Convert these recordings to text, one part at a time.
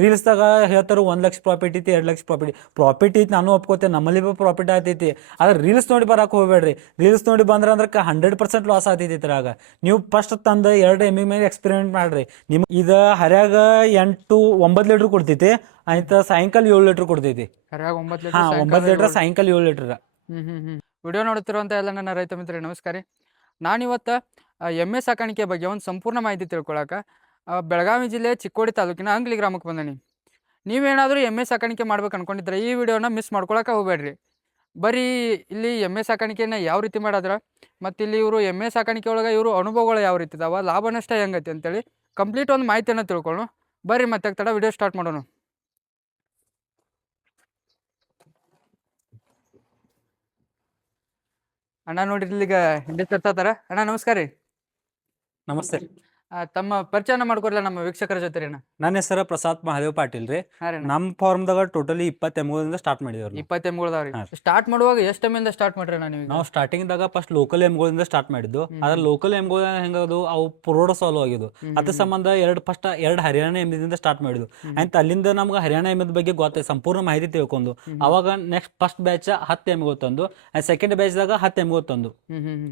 ರೀಲ್ಸ್ದಾಗ ಹೇಳ್ತಾರೆ 1 ಲಕ್ಷ ಪ್ರಾಫಿಟ್ ಐತಿ 2 ಲಕ್ಷ ಪ್ರಾಫಿಟ್ ಐತಿ. ನಾನು ಒಪ್ಕೋತೇನೆ, ನಮ್ಮಲ್ಲಿ ಪ್ರಾಫಿಟ್ ಆಗ್ತೈತಿ. ಆದ್ರೆ ರೀಲ್ಸ್ ನೋಡಿ ಬರಕ್ಕೆ ಹೋಗ್ಬೇಡ್ರಿ. ರೀಲ್ಸ್ ನೋಡಿ ಬಂದ್ರೆ ಅಂದ್ರೆ 100% ಲಾಸ್ ಆಗ್ತೈತಿ ಇದ್ರಾಗ. ನೀವು ಫಸ್ಟ್ ತಂದು 2 ಎಮ್ಮಿ ಮೇಲೆ ಎಕ್ಸ್ಪೆರಿಮೆಂಟ್ ಮಾಡ್ರಿ. ನಿಮ್ಗೆ ಇದು ಹರ್ಯಾಗ 8-9 ಲೀಟರ್ ಕೊಡ್ತೈತಿ, ಆಯ್ತಾ ಸಾಯಂಕಾಲ 7 ಲೀಟರ್ ಕೊಡ್ತೈತಿ. 9 ಲೀಟರ್ ಸಾಯಂಕಾಲ 7 ಲೀಟರ್. ವಿಡಿಯೋ ನೋಡುತ್ತಿರುವಂಥ ಎಲ್ಲ ನನ್ನ ರೈತ ಮಿತ್ರರೇ ನಮಸ್ಕಾರ. ನಾನಿವತ್ತು ಎಮ್ಮೆ ಸಾಕಾಣಿಕೆ ಬಗ್ಗೆ ಒಂದು ಸಂಪೂರ್ಣ ಮಾಹಿತಿ ತಿಳ್ಕೊಳಕ್ಕೆ ಬೆಳಗಾವಿ ಜಿಲ್ಲೆ ಚಿಕ್ಕೋಡಿ ತಾಲೂಕಿನ ಅಂಗ್ಲಿ ಗ್ರಾಮಕ್ಕೆ ಬಂದೀನಿ. ನೀವೇನಾದರೂ ಎಮ್ಮೆ ಸಾಕಾಣಿಕೆ ಮಾಡ್ಬೇಕು ಅನ್ಕೊಂಡಿದ್ರೆ ಈ ವಿಡಿಯೋನ ಮಿಸ್ ಮಾಡ್ಕೊಳಕ್ಕೆ ಹೋಗಬೇಡ್ರಿ. ಬರೀ ಇಲ್ಲಿ ಎಮ್ಮೆ ಸಾಕಾಣಿಕೆಯನ್ನು ಯಾವ ರೀತಿ ಮಾಡಿದ್ರೆ ಮತ್ತು ಇಲ್ಲಿ ಇವರು ಎಮ್ಮೆ ಸಾಕಾಣಿಕೆ ಒಳಗೆ ಇವರು ಅನುಭವಗಳು ಯಾವ ರೀತಿ ಇದಾವೆ, ಲಾಭ ನಷ್ಟ ಹೆಂಗೈತಿ ಅಂತೇಳಿ ಕಂಪ್ಲೀಟ್ ಒಂದು ಮಾಹಿತಿಯನ್ನು ತಿಳ್ಕೊಳ್ಳೋಣ. ಬರ್ರಿ ಮತ್ತೆ ತಡ ವಿಡಿಯೋ ಸ್ಟಾರ್ಟ್ ಮಾಡೋಣ. ಅಣ್ಣ ನೋಡ್ರಿ ಇಲ್ಲಿಗ ಹಿಂಡಿ ತರ್ತಾರ. ಅಣ್ಣ ನಮಸ್ಕಾರ ರೀ. ನಮಸ್ತೆ. ತಮ್ಮ ಪರಿಚಯನ ಮಾಡ್ಕೊಡ್ಲ ನಮ್ಮ ವೀಕ್ಷಕರ ಜೊತೆ ಅಣ್ಣ. ನನ್ನ ಹೆಸರು ಪ್ರಸಾದ್ ಮಹಾದೇವ್ ಪಾಟೀಲ್ ರೀ. ನಮ್ಮ ಫಾರ್ಮ್ದಾಗ ಟೋಟಲಿ 20 ಎಮ್ಮೆಗಳಿಂದ ಸ್ಟಾರ್ಟ್ ಮಾಡಿದವ್ರಿ. 20 ಎಮ್ಮೆಗಳದಾವ್ರಿ. ಸ್ಟಾರ್ಟ್ ಮಾಡುವಾಗ ಎಷ್ಟು ಎಮ್ಮೆಯಿಂದ ಸ್ಟಾರ್ಟ್ ಮಾಡ್ರಿ ಅಣ್ಣ ನೀವು? ನಾವು ಸ್ಟಾರ್ಟಿಂಗ್ದಾಗ ಫಸ್ಟ್ ಲೋಕಲ್ ಎಮ್ಮೆಗಳಿಂದ ಸ್ಟಾರ್ಟ್ ಮಾಡಿದ್ದು. ಆದ್ರೆ ಲೋಕಲ್ ಎಮ್ಮೆಗಳು ಹೆಂಗದು ಅವು ಪ್ರೋಡ ಸಾಲ್ವ್ ಆಗಿದ್ದು. ಅದ್ರ ಸಂಬಂಧ ಎರಡು ಹರಿಯಾಣ ಎಮ್ಮೆದಿಂದ ಸ್ಟಾರ್ಟ್ ಮಾಡಿದ್ವು. ಆಯ್ತು, ಅಲ್ಲಿಂದ ನಮ್ಗೆ ಹರಿಯಾಣ ಎಮ್ಮೆದ ಬಗ್ಗೆ ಗೊತ್ತಾಯ್ತು, ಸಂಪೂರ್ಣ ಮಾಹಿತಿ ತಿಳ್ಕೊಂಡು ಅವಾಗ ನೆಕ್ಸ್ಟ್ ಫಸ್ಟ್ ಬ್ಯಾಚ್ 10 ಎಮ್ಮೆಗಳು ತಂದು, ಸೆಕೆಂಡ್ ಬ್ಯಾಚ್ದಾಗ 10 ಎಮ್ಮೆಗಳು ತಂದು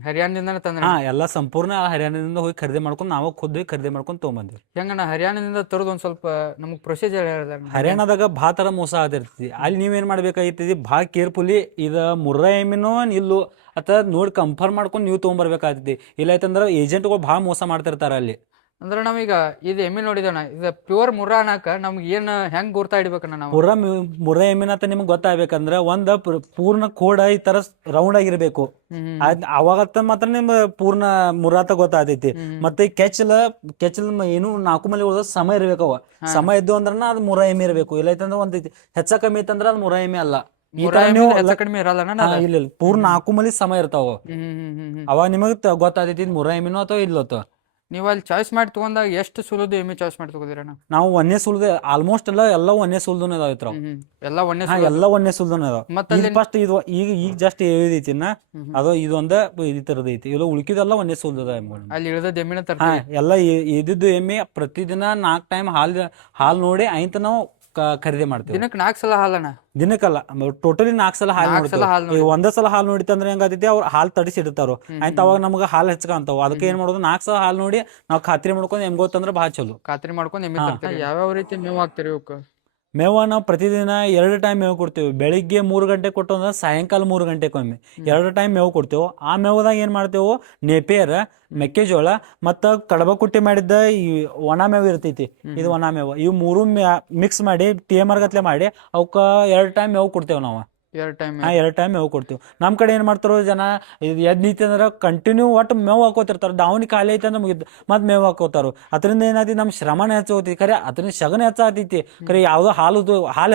ಹರಿಯಾಣದಿಂದ ತಂದ್ರೆ ಎಲ್ಲ ಸಂಪೂರ್ಣ ಹರಿಯಾಣದಿಂದ ಹೋಗಿ ಖರೀದಿ ಮಾಡ್ಕೊಂಡು ನಾವು ಖುದ್ದು ಖರೀದಿ ಮಾಡ್ಕೊಂಡು ತೊಗೊಂಬಂದ್ವಿ. ಹೆಂಗಣ್ಣ ಹರಿಯಾಣದಿಂದ ತರೋದು ಒಂದ್ ಸ್ವಲ್ಪ ನಮಗ್ ಪ್ರೊಸೀಜರ್ ಹೇಳ್ದಾಗ? ಹರಿಯಾಣದಾಗ ಭಾಳ ತರ ಮೋಸ ಆಗಿರ್ತೈತಿ. ಅಲ್ಲಿ ನೀವೇನ್ ಮಾಡ್ಬೇಕಾಗಿರ್ತೈತಿ, ಭಾಳ ಕೇರ್ಫುಲಿ ಇದು ಮುರ್ರಾ ಎಮ್ಮಿನೋ ನಿಲ್ಲು ಅಥವಾ ನೋಡಿ ಕನ್ಫರ್ಮ್ ಮಾಡ್ಕೊಂಡು ನೀವು ತೊಗೊಂಬರ್ಬೇಕಾಗ್ತೈತಿ. ಇಲ್ಲ ಆಯ್ತಂದ್ರೆ ಏಜೆಂಟ್ಗಳು ಭಾಳ ಮೋಸ ಮಾಡ್ತಿರ್ತಾರ ಅಲ್ಲಿ. ಅಂದ್ರೆ ನಾವೀಗ ಇದು ಎಮ್ಮೆ ನೋಡಿದಣ್ಣ, ಇದು ಪ್ಯೂರ್ ಮುರ್ರಾ ಅನ್ನಕ ನಮ್ಗೆ ಏನ್ ಹೆಂಗ್ ಗುರ್ತಾ ಹಿಡಿಬೇಕಣ್ಣ ನಾವು? ಮುರ್ರಾ ಎಮ್ಮಿನ ಅಂತ ನಿಮ್ಗೆ ಗೊತ್ತಾಗ್ಬೇಕಂದ್ರೆ ಒಂದ್ ಪೂರ್ಣ ಕೋಡ ಈ ತರ ರೌಂಡ್ ಆಗಿರ್ಬೇಕು. ಅವಾಗ ಮಾತ್ರ ನಿಮ್ ಪೂರ್ಣ ಮುರಾತ ಗೊತ್ತಾಗ್ತೈತಿ. ಮತ್ತೆ ಕೆಚ್ಚಲ್ ಏನು 4 ಮೇಲೆ ಉಳಿದ ಸಮ ಇರ್ಬೇಕವ. ಸಮ ಇದ್ದು ಅಂದ್ರ ಅದು ಮುರ್ರಾ ಎಮ್ಮೆ ಇರ್ಬೇಕು. ಇಲ್ಲ ಐತಂದ್ರೆ ಒಂದ್ ಹೆಚ್ಚ ಕಮ್ಮಿ ಐತಂದ್ರ ಅದು ಮುರ್ರಾ ಎಮ್ಮೆ ಅಲ್ಲ. ಕಡಿಮೆ ಇರಲ್ಲ ಇಲ್ಲ ಪೂರ್ಣ 4 ಮಲಿ ಸಮ ಇರ್ತಾವ. ಅವಾಗ ನಿಮಗ್ ಗೊತ್ತಾಗ್ತೈತಿ ಮುರ್ರಾ ಎಮ್ಮಿನೋ ಅಥವಾ ಇಲ್ಲೋ. ನೀವು ಅಲ್ಲಿ ಚಾಯ್ಸ್ ಮಾಡಿ ತಗೊಂಡಾಗ ಎಷ್ಟು ಸುಲದು ಎಮ್ಮೆ ಚಾಯ್ಸ್ ಮಾಡಿ ತಗೋದಿರಣ್ಣ? ನಾವು ಒಂದೇ ಸುಲ್ದ ಆಲ್ಮೋಸ್ಟ್ ಎಲ್ಲ ಒಂದೇ ಸುಲ್ದನ ಇದಾವ. ಎಲ್ಲ ಒಂದೇ ಸುಲ್ದನ ಇದಾವ. ಮತ್ತೆ ಫಸ್ಟ್ ಇದು ಈಗ ಜಸ್ಟ್ ಹೇಳಿದೈತಿನ ಅದು ಇದೊಂದ ಈ ತರದ ಐತಿ. ಇದು ಉಳ್ಕಿದೆಲ್ಲ ಒಂದೇ ಸುಲ್ದದ ಎಮ್ಮೆಗಳು. ಅಲ್ಲಿ ಇಳಿದ ಎಮ್ಮೆನ ಎಲ್ಲ ಇದ್ದಿದ್ದು ಎಮ್ಮೆ ಪ್ರತಿದಿನ 4 ಟೈಮ್ ಹಾಲ್ ನೋಡಿ ಆಯ್ತ ನಾವು ಖರೀದಿ ಮಾಡ್ತೀವಿ. ದಿನಕ್ಕೆ 4 ಸಲ ಹಾಲಣ್ಣ? ದಿನಕ್ಕಲ್ಲ, ಟೋಟಲಿ 4 ಸಲ ಹಾಲು ನೋಡ್ತೀವಿ. ಒಂದೇ ಸಲ ಹಾಲು ನೋಡಿತಂದ್ರೆ ಹೆಂಗೈತಿ, ಅವ್ರು ಹಾಲು ತಡಿಸಿ ಇಡ್ತಾರ. ಆಯ್ತು, ಅವಾಗ ನಮ್ಗೆ ಹಾಲು ಹೆಚ್ಚಕಂತಾವ. ಅದಕ್ಕೆ ಏನ್ ಮಾಡೋದು, 4 ಸಲ ಹಾಲು ನೋಡಿ ನಾವು ಖಾತ್ರಿ ಮಾಡ್ಕೊಂಡು ಎಮ್ಮೆ ಗೊತ್ತಂದ್ರೆ ಭಾಳ ಚಲೋ. ಖಾತ್ರಿ ಮಾಡ್ಕೊಂಡು ಎಮ್ಮೆ ಯಾವ್ಯಾವ ರೀತಿ ಮೇವು ಹಾಕ್ತಿರಿ ಇವಕ್ಕೆ? ಮೇವ ನಾವು ಪ್ರತಿದಿನ 2 ಟೈಮ್ ಮೇವು ಕೊಡ್ತೇವೆ. ಬೆಳಿಗ್ಗೆ 3 ಗಂಟೆ ಕೊಟ್ಟು ಅಂದ್ರೆ ಸಾಯಂಕಾಲ 3 ಗಂಟೆಗೊಮ್ಮೆ 2 ಟೈಮ್ ಮೇವು ಕೊಡ್ತೇವೆ. ಆ ಮೇವದಾಗ ಏನ್ ಮಾಡ್ತೇವೆ, ನೇಪಿಯರ್, ಮೆಕ್ಕೆಜೋಳ ಮತ್ತು ಕಡಬ ಕುಟ್ಟಿ ಮಾಡಿದ್ದ ಈ ಒಣ ಮೇವು ಇರ್ತೈತಿ. ಇದು ಒಣ ಮೇವು. ಇವು 3 ಮಿಕ್ಸ್ ಮಾಡಿ TMR ಗತ್ಲೆ ಮಾಡಿ ಅವಕ್ಕ 2 ಟೈಮ್ ಮೇವು ಕೊಡ್ತೇವೆ ನಾವು. 2 ಟೈಮ್ ಮೇವು ಕೊಡ್ತೀವಿ. ನಮ್ ಕಡೆ ಏನ್ ಮಾಡ್ತಾರೋ ಜನ, ಎದ್ ನೀತಿ ಅಂದ್ರೆ ಕಂಟಿನ್ಯೂ ಒಟ್ಟು ಮೇವು ಹಾಕೋತಿರ್ತಾರ. ದಾವಣಿ ಖಾಲಿ ಐತೆ ಅಂದ್ರೆ ಮುಗಿದ್ ಮತ್ ಮೇವು ಹಾಕೋತಾರ. ಅದರಿಂದ ಏನಾಯ್ತಿ, ನಮ್ ಶ್ರಮನ ಹೆಚ್ಚೋತಿ. ಖರೆ ಅದರಿಂದ ಶಗನ ಹೆಚ್ಚಾತೈತಿ. ಖರೆ ಯಾವ್ದೋ ಹಾಲು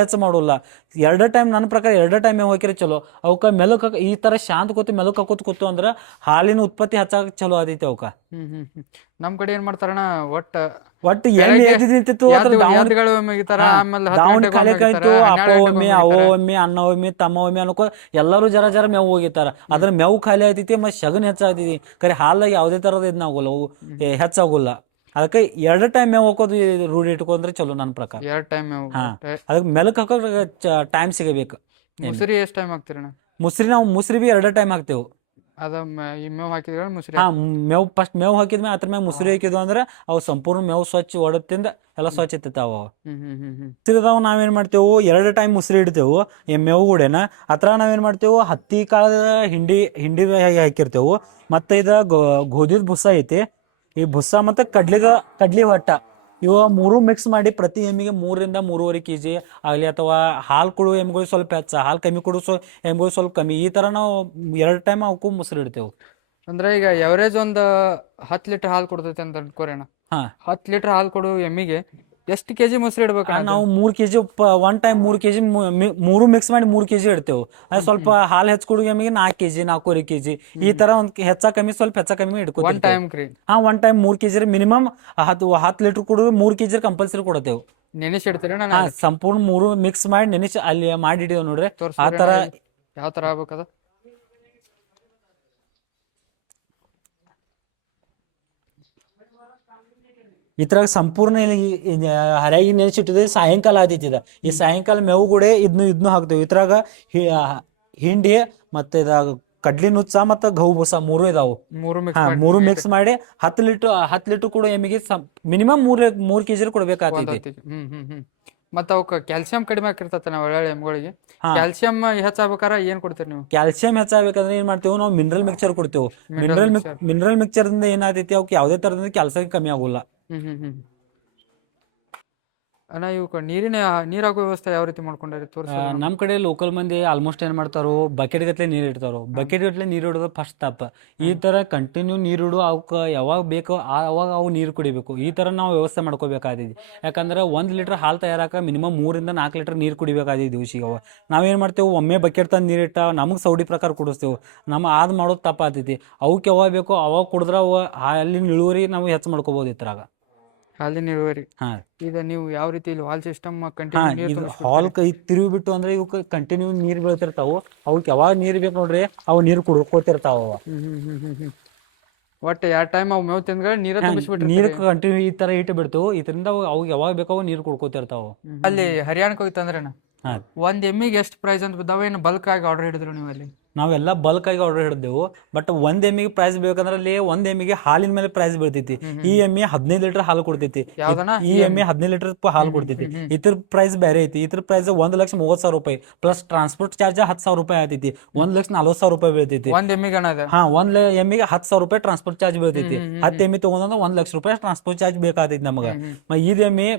ಹೆಚ್ಚು ಮಾಡೋಲ್ಲ. 2 ಟೈಮ್ ನನ್ನ ಪ್ರಕಾರ 2 ಟೈಮ್ ಮೇವು ಹಾಕಿದ್ರೆ ಚಲೋ. ಅವಕ್ಕ ಮೆಲುಕ್ ಈ ತರ ಶಾಂತ ಕೂತು ಮೆಲುಕ್ ಹಾಕೋತ್ ಕೂತು ಅಂದ್ರ ಹಾಲಿನ ಉತ್ಪತ್ತಿ ಹೆಚ್ಚಾಗ ಚಲೋ ಆದೈತಿ ಅವಕ್ಕ. ನಮ್ ಕಡೆ ಏನ್ ಮಾಡ್ತಾರಣ, ಒಟ್ಟು ಎಮ್ಮೆ ಎದ್ದಿತ್ತು ದಾವಣಿ ಖಾಲಿ ಕಳಿತು. ಅಪ್ಪ ಒಮ್ಮೆ, ಅವ್ವ ಒಮ್ಮೆ, ಅಣ್ಣ ಒಮ್ಮೆ, ತಮ್ಮ ಒಮ್ಮೆ ಅನ್ಕೋ ಎಲ್ಲರೂ ಜರ ಮೇವು ಹೋಗಿತಾರ. ಅದ್ರ ಮೇವು ಖಾಲಿ ಆಯ್ತೈತಿ, ಮತ್ತೆ ಶಗನ್ ಹೆಚ್ಚಾಗ್ತೈತಿ. ಖರೆ ಹಾಲಾಗ ಯಾವುದೇ ತರದ ಇದ್ನಾಗೋಲ್ಲ, ಹೆಚ್ಚಾಗೋಲ್ಲ. ಅದಕ್ಕೆ 2 ಟೈಮ್ ಮೇವು ಹಾಕೋದು ರೂಢಿ ಇಟ್ಕೊಂಡ್ರೆ ಚಲೋ ನನ್ನ ಪ್ರಕಾರ. 2 ಟೈಮ್ ಮೇವು. ಅದಕ್ಕೆ ಮೆಲಕ್ ಹಾಕೋಕೆ ಟೈಮ್ ಸಿಗಬೇಕು. ಮುಸ್ರಿ ಎಷ್ಟು ಟೈಮ್ ಹಾಕ್ತಿರಣ್ಣ? ನಾವು ಮುಸ್ರಿ ಬಿ 2 ಟೈಮ್ ಹಾಕ್ತೇವೆ. ಅದ ಮೇವು ಹಾಕಿದ್ರೆ ಮುಸ್ರಿ? ಮೇವು ಫಸ್ಟ್ ಮೇವು ಹಾಕಿದ್ಮೇಲೆ ಅದ್ರ ಮ್ಯಾಗ ಮುಸ್ರಿ ಹಾಕಿದ್ವು ಅಂದ್ರೆ ಅವು ಸಂಪೂರ್ಣ ಮೇವು ಸ್ವಚ್ಛ ಒಡತಿಂದ ಎಲ್ಲ ಸ್ವಚ್ಛ ಇರ್ತಾವ. ಮುಸ್ರಿದಾವ್ ನಾವೇನ್ ಮಾಡ್ತೇವು, 2 ಟೈಮ್ ಮುಸ್ರಿ ಇಡ್ತೇವು ಮೇವು ಕೂಡೇನ. ಅತ್ರ ನಾವೇನ್ ಮಾಡ್ತೇವು, ಹತ್ತಿ ಕಾಳದ ಹಿಂಡಿ ಹಾಕಿರ್ತೇವು. ಮತ್ತೆ ಇದ ಗೋಧಿದ ಬುಸ್ಸ ಐತಿ, ಈ ಬುಸ್ಸ ಮತ್ತೆ ಕಡ್ಲಿ ಹೊಟ್ಟ, ಇವ 3 ಮಿಕ್ಸ್ ಮಾಡಿ ಪ್ರತಿ ಎಮ್ಮಿಗೆ 3 ರಿಂದ 3.5 kg ಆಗಲಿ. ಅಥವಾ ಹಾಲು ಕೊಡು ಎಮ್ಮೆಗಳು ಸ್ವಲ್ಪ ಹೆಚ್ಚ, ಹಾಲು ಕಮ್ಮಿ ಕೊಡು ಎಮ್ಮೆಗಳು ಸ್ವಲ್ಪ ಕಮ್ಮಿ. ಈ ತರ ನಾವು 2 ಟೈಮ್ ಅವಕ್ಕೂ ಮುಸ್ರಿ ಇಡ್ತೇವೆ. ಅಂದ್ರೆ ಈಗ ಎವರೇಜ್ ಒಂದು 10 ಲೀಟರ್ ಹಾಲು ಕೊಡ್ತೈತೆ ಅಂತ ಅನ್ಕೋರೇಣ. 10 ಲೀಟರ್ ಹಾಲು ಕೊಡು ಎಮ್ಮಿಗೆ ಎಷ್ಟು ಕೆಜಿ ಮೊಸರು ಇಡ್ಬೇಕು? ನಾವು 3 kg 1 ಟೈಮ್ 3 kg 3 ಮಿಕ್ಸ್ ಮಾಡಿ 3 kg ಇಡ್ತೇವೆ. ಅದು ಸ್ವಲ್ಪ ಹಾಲು ಹೆಚ್ಚು ಕೊಡುಗೆ ಎಮ್ಮಿಗೆ 4 kg 4.5 kg ಈ ತರ ಒಂದ್ ಹೆಚ್ಚ ಕಮ್ಮಿ ಸ್ವಲ್ಪ ಹೆಚ್ಚ ಕಮ್ಮಿ ಇಡ್ಕೊ. 1 time 1 time 3 kg minimum 10 litre ಕೊಡು 3 kg ಕಂಪಲ್ಸರಿ ಕೊಡ್ತೇವೆ. ನೆನೆಸಿ ಇಡ್ತೀರ? ಸಂಪೂರ್ಣ 3 ಮಿಕ್ಸ್ ಮಾಡಿ ನೆನೆಸಿ ಅಲ್ಲಿ ಮಾಡಿ ಇಡೀವಿ ನೋಡ್ರಿ. ಆ ತರ ಯಾವ ತರ ಆಗ್ಬೇಕದ? ಇದ್ರಾಗ ಸಂಪೂರ್ಣ ಹರ್ಯಾಗಿ ನೆನೆಸಿಟ್ಟಿದ್ರೆ ಸಾಯಂಕಾಲ ಆದಿತ್ತಿದ ಈ ಸಾಯಂಕಾಲ ಮೇವು ಕೂಡ ಇದನ್ನು ಹಾಕ್ತೇವೆ. ಇದ್ರಾಗ ಹಿಂಡಿ ಮತ್ತೆ ಇದಾಗ ಕಡ್ಲಿ ನುಚ್ಚ ಮತ್ತು ಗಹು ಬೂಸ ಮೂರು ಇದಾವು. ಮೂರು ಮಿಕ್ಸ್ ಮಾಡಿ 10 ಲೀಟರ್ ಕೂಡ ಎಮ್ಮಿಗೆ ಮಿನಿಮಮ್ 3 kg ಕೊಡ್ಬೇಕಾಗ್ತೈತಿ. ಮತ್ತ ಅವಕ್ಕ ಕ್ಯಾಲ್ಸಿಯಂ ಕಡಿಮೆ ಆಗಿರ್ತೈತೆ ನಾವು ಒಳ್ಳೆ ಎಮ್ಗಳಿಗೆ. ಕ್ಯಾಲ್ಸಿಯಂ ಹೆಚ್ಚಾಗ್ಬೇಕಾರ ಏನ್ ಕೊಡ್ತೀರಿ ನೀವು? ಕ್ಯಾಲ್ಸಿಯಂ ಹೆಚ್ಚಾಗಬೇಕಂದ್ರೆ ಏನ್ ಮಾಡ್ತೇವೆ ನಾವು ಮಿನರಲ್ ಮಿಕ್ಸರ್ ಕೊಡ್ತೇವೆ. ಮಿನರಲ್ ಮಿಕ್ಸರ್ ಇಂದ ಏನಾಗ್ತೈತಿ ಅವಕ್ಕೆ ಯಾವುದೇ ತರದಿಂದ ಕ್ಯಾಲ್ಸಿಯಂ ಕಮ್ಮಿ ಆಗೋಲ್ಲ. ಅಣ್ಣ ಇವಕ್ಕೆ ನೀರಾಗೋ ವ್ಯವಸ್ಥೆ ಯಾವ ರೀತಿ ಮಾಡ್ಕೊಂಡ್ರಿ ತೋರಿಸಿ? ನಮ್ಮ ಕಡೆ ಲೋಕಲ್ ಮಂದಿ ಆಲ್ಮೋಸ್ಟ್ ಏನ್ ಮಾಡ್ತಾರೋ ಬಕೆಟ್ ಗಟ್ಲೆ ನೀರು ಇಡ್ತಾರೋ. ಬಕೆಟ್ ಗಟ್ಲೆ ನೀರು ಇಡೋದು ಫಸ್ಟ್ ತಪ್ಪ. ಈ ತರ ಕಂಟಿನ್ಯೂ ನೀರು ಇಡು ಅವಕ್ಕೆ ಯಾವಾಗ ಬೇಕೋ ಅವಾಗ ಅವು ನೀರು ಕುಡಿಬೇಕು. ಈ ತರ ನಾವು ವ್ಯವಸ್ಥೆ ಮಾಡ್ಕೋಬೇಕಾದಿದ್ವಿ. ಯಾಕಂದ್ರೆ 1 ಲೀಟರ್ ಹಾಲು ತಯಾರಾಕ ಮಿನಿಮಮ್ 3 ರಿಂದ 4 ಲೀಟರ್ ನೀರು ಕುಡಿಬೇಕಾದಿದ್ವಿ ದಿವಸಿಗೆ. ನಾವೇನ್ ಮಾಡ್ತೇವೆ ಒಮ್ಮೆ ಬಕೆಟ್ ತಂದು ನೀರು ಇಟ್ಟ ನಮಗೆ ಸೌಡಿ ಪ್ರಕಾರ ಕುಡಿಸ್ತೇವೆ. ಆದ್ ಮಾಡೋದು ತಪ್ಪ ಆಗ್ತೈತಿ. ಅವಕ್ಕೆ ಯಾವಾಗ ಬೇಕೋ ಅವಾಗ ಕುಡಿದ್ರೆ ಅವು ಹಾಲಿನ ಇಳುವರಿ ನಾವು ಹೆಚ್ಚು ಮಾಡ್ಕೋಬಹುದು. ಇದ್ರಾಗ ಹಾಲಿನ ಇಳುವರಿ ಈಗ ನೀವು ಯಾವ ರೀತಿ ಇಲ್ಲಿ ಹಾಲ್ ಸಿಸ್ಟಮ್ ಕಂಟಿನ್ಯೂ ಹಾಲ್ ಕೈ ತಿರುಗಿ ಬಿಟ್ಟು ಅಂದ್ರೆ ಇವಕ್ಕೆ ಕಂಟಿನ್ಯೂ ನೀರ್ ಬೀಳ್ತಿರ್ತಾವು. ಅವಕ್ಕೆ ಯಾವಾಗ ನೀರ್ ಬೇಕು ನೋಡ್ರಿ ಅವು ನೀರು ಕುಡ್ಕೋತಿರ್ತಾವ. ಒಟ್ಟು 2 ಟೈಮ್ ಅವು ಮೇವು ತಿಂದ್ರೆ ನೀರು ಕಂಟಿನ್ಯೂ ಈ ತರ ಇಟ್ಟು ಬಿಡ್ತು. ಇದರಿಂದ ಅವು ಯಾವಾಗ ಬೇಕೋ ನೀರು ಕುಡ್ಕೋತಿರ್ತಾವ. ಅಲ್ಲಿ ಹರಿಯಾಣಕ್ಕೆ ಹೋಯ್ತಂದ್ರೇನ ಒಂದ್ ಎಮ್ಮಿಗೆ ಎಷ್ಟು ಪ್ರೈಸ್ ಅಂತ ಬಿದ್ದಾವ? ಏನು ಬಲ್ಕ್ ಆಗಿ ಆರ್ಡರ್ ಹಿಡಿದ್ರು ನೀವು ಅಲ್ಲಿ? ನಾವೆಲ್ಲ ಬಲ್ಕ್ ಆಗಿ ಆರ್ಡರ್ ಹಿಡಿದೆವು. ಬಟ್ 1 ಎಮ್ಮಿಗೆ ಪ್ರೈಸ್ ಬೇಕಂದ್ರೆ ಅಲ್ಲಿ 1 ಎಮ್ಮಿಗೆ ಹಾಲಿನ ಮೇಲೆ ಪ್ರೈಸ್ ಬೀಳ್ತೈತಿ. ಈ ಎಮ್ಮಿ 15 ಲೀಟರ್ ಹಾಲು ಕೊಡ್ತೈತಿ. ಈ ಎಮ್ಮಿ 15 ಲೀಟರ್ ಹಾಲು ಕೊಡ್ತೈತಿ. ಇದ್ರ ಪ್ರೈಸ್ ಬೇರೆ ಐತಿ. ಇದ್ರ ಪ್ರೈಸ್ 1,30,30,000 ರೂಪಾಯಿ ಪ್ಲಸ್ ಟ್ರಾನ್ಸ್ಪೋರ್ಟ್ ಚಾರ್ಜ್ 10,000 ರೂಪಾಯಿ ಆತೈತಿ. 1,40,000 ರೂಪಾಯಿ ಬೀಳ್ತೈತಿ. 1 ಎಮ್ಮಿಗೆ 1 ಎಮ್ಮಿಗೆ 10,000 ರೂಪಾಯಿ ಟ್ರಾನ್ಸ್ಪೋರ್ಟ್ ಚಾರ್ಜ್ ಬೀಳ್ತೈತಿ. 10 ಎಮ್ಮಿ ತಗೊಂಡ್ರೆ 1 ಲಕ್ಷ ರೂಪಾಯಿ ಟ್ರಾನ್ಸ್ಪೋರ್ಟ್ ಚಾರ್ಜ್ ಬೇಕಾತೈತಿ ನಮಗೆ. ಈ ಎಮ್ಮಿ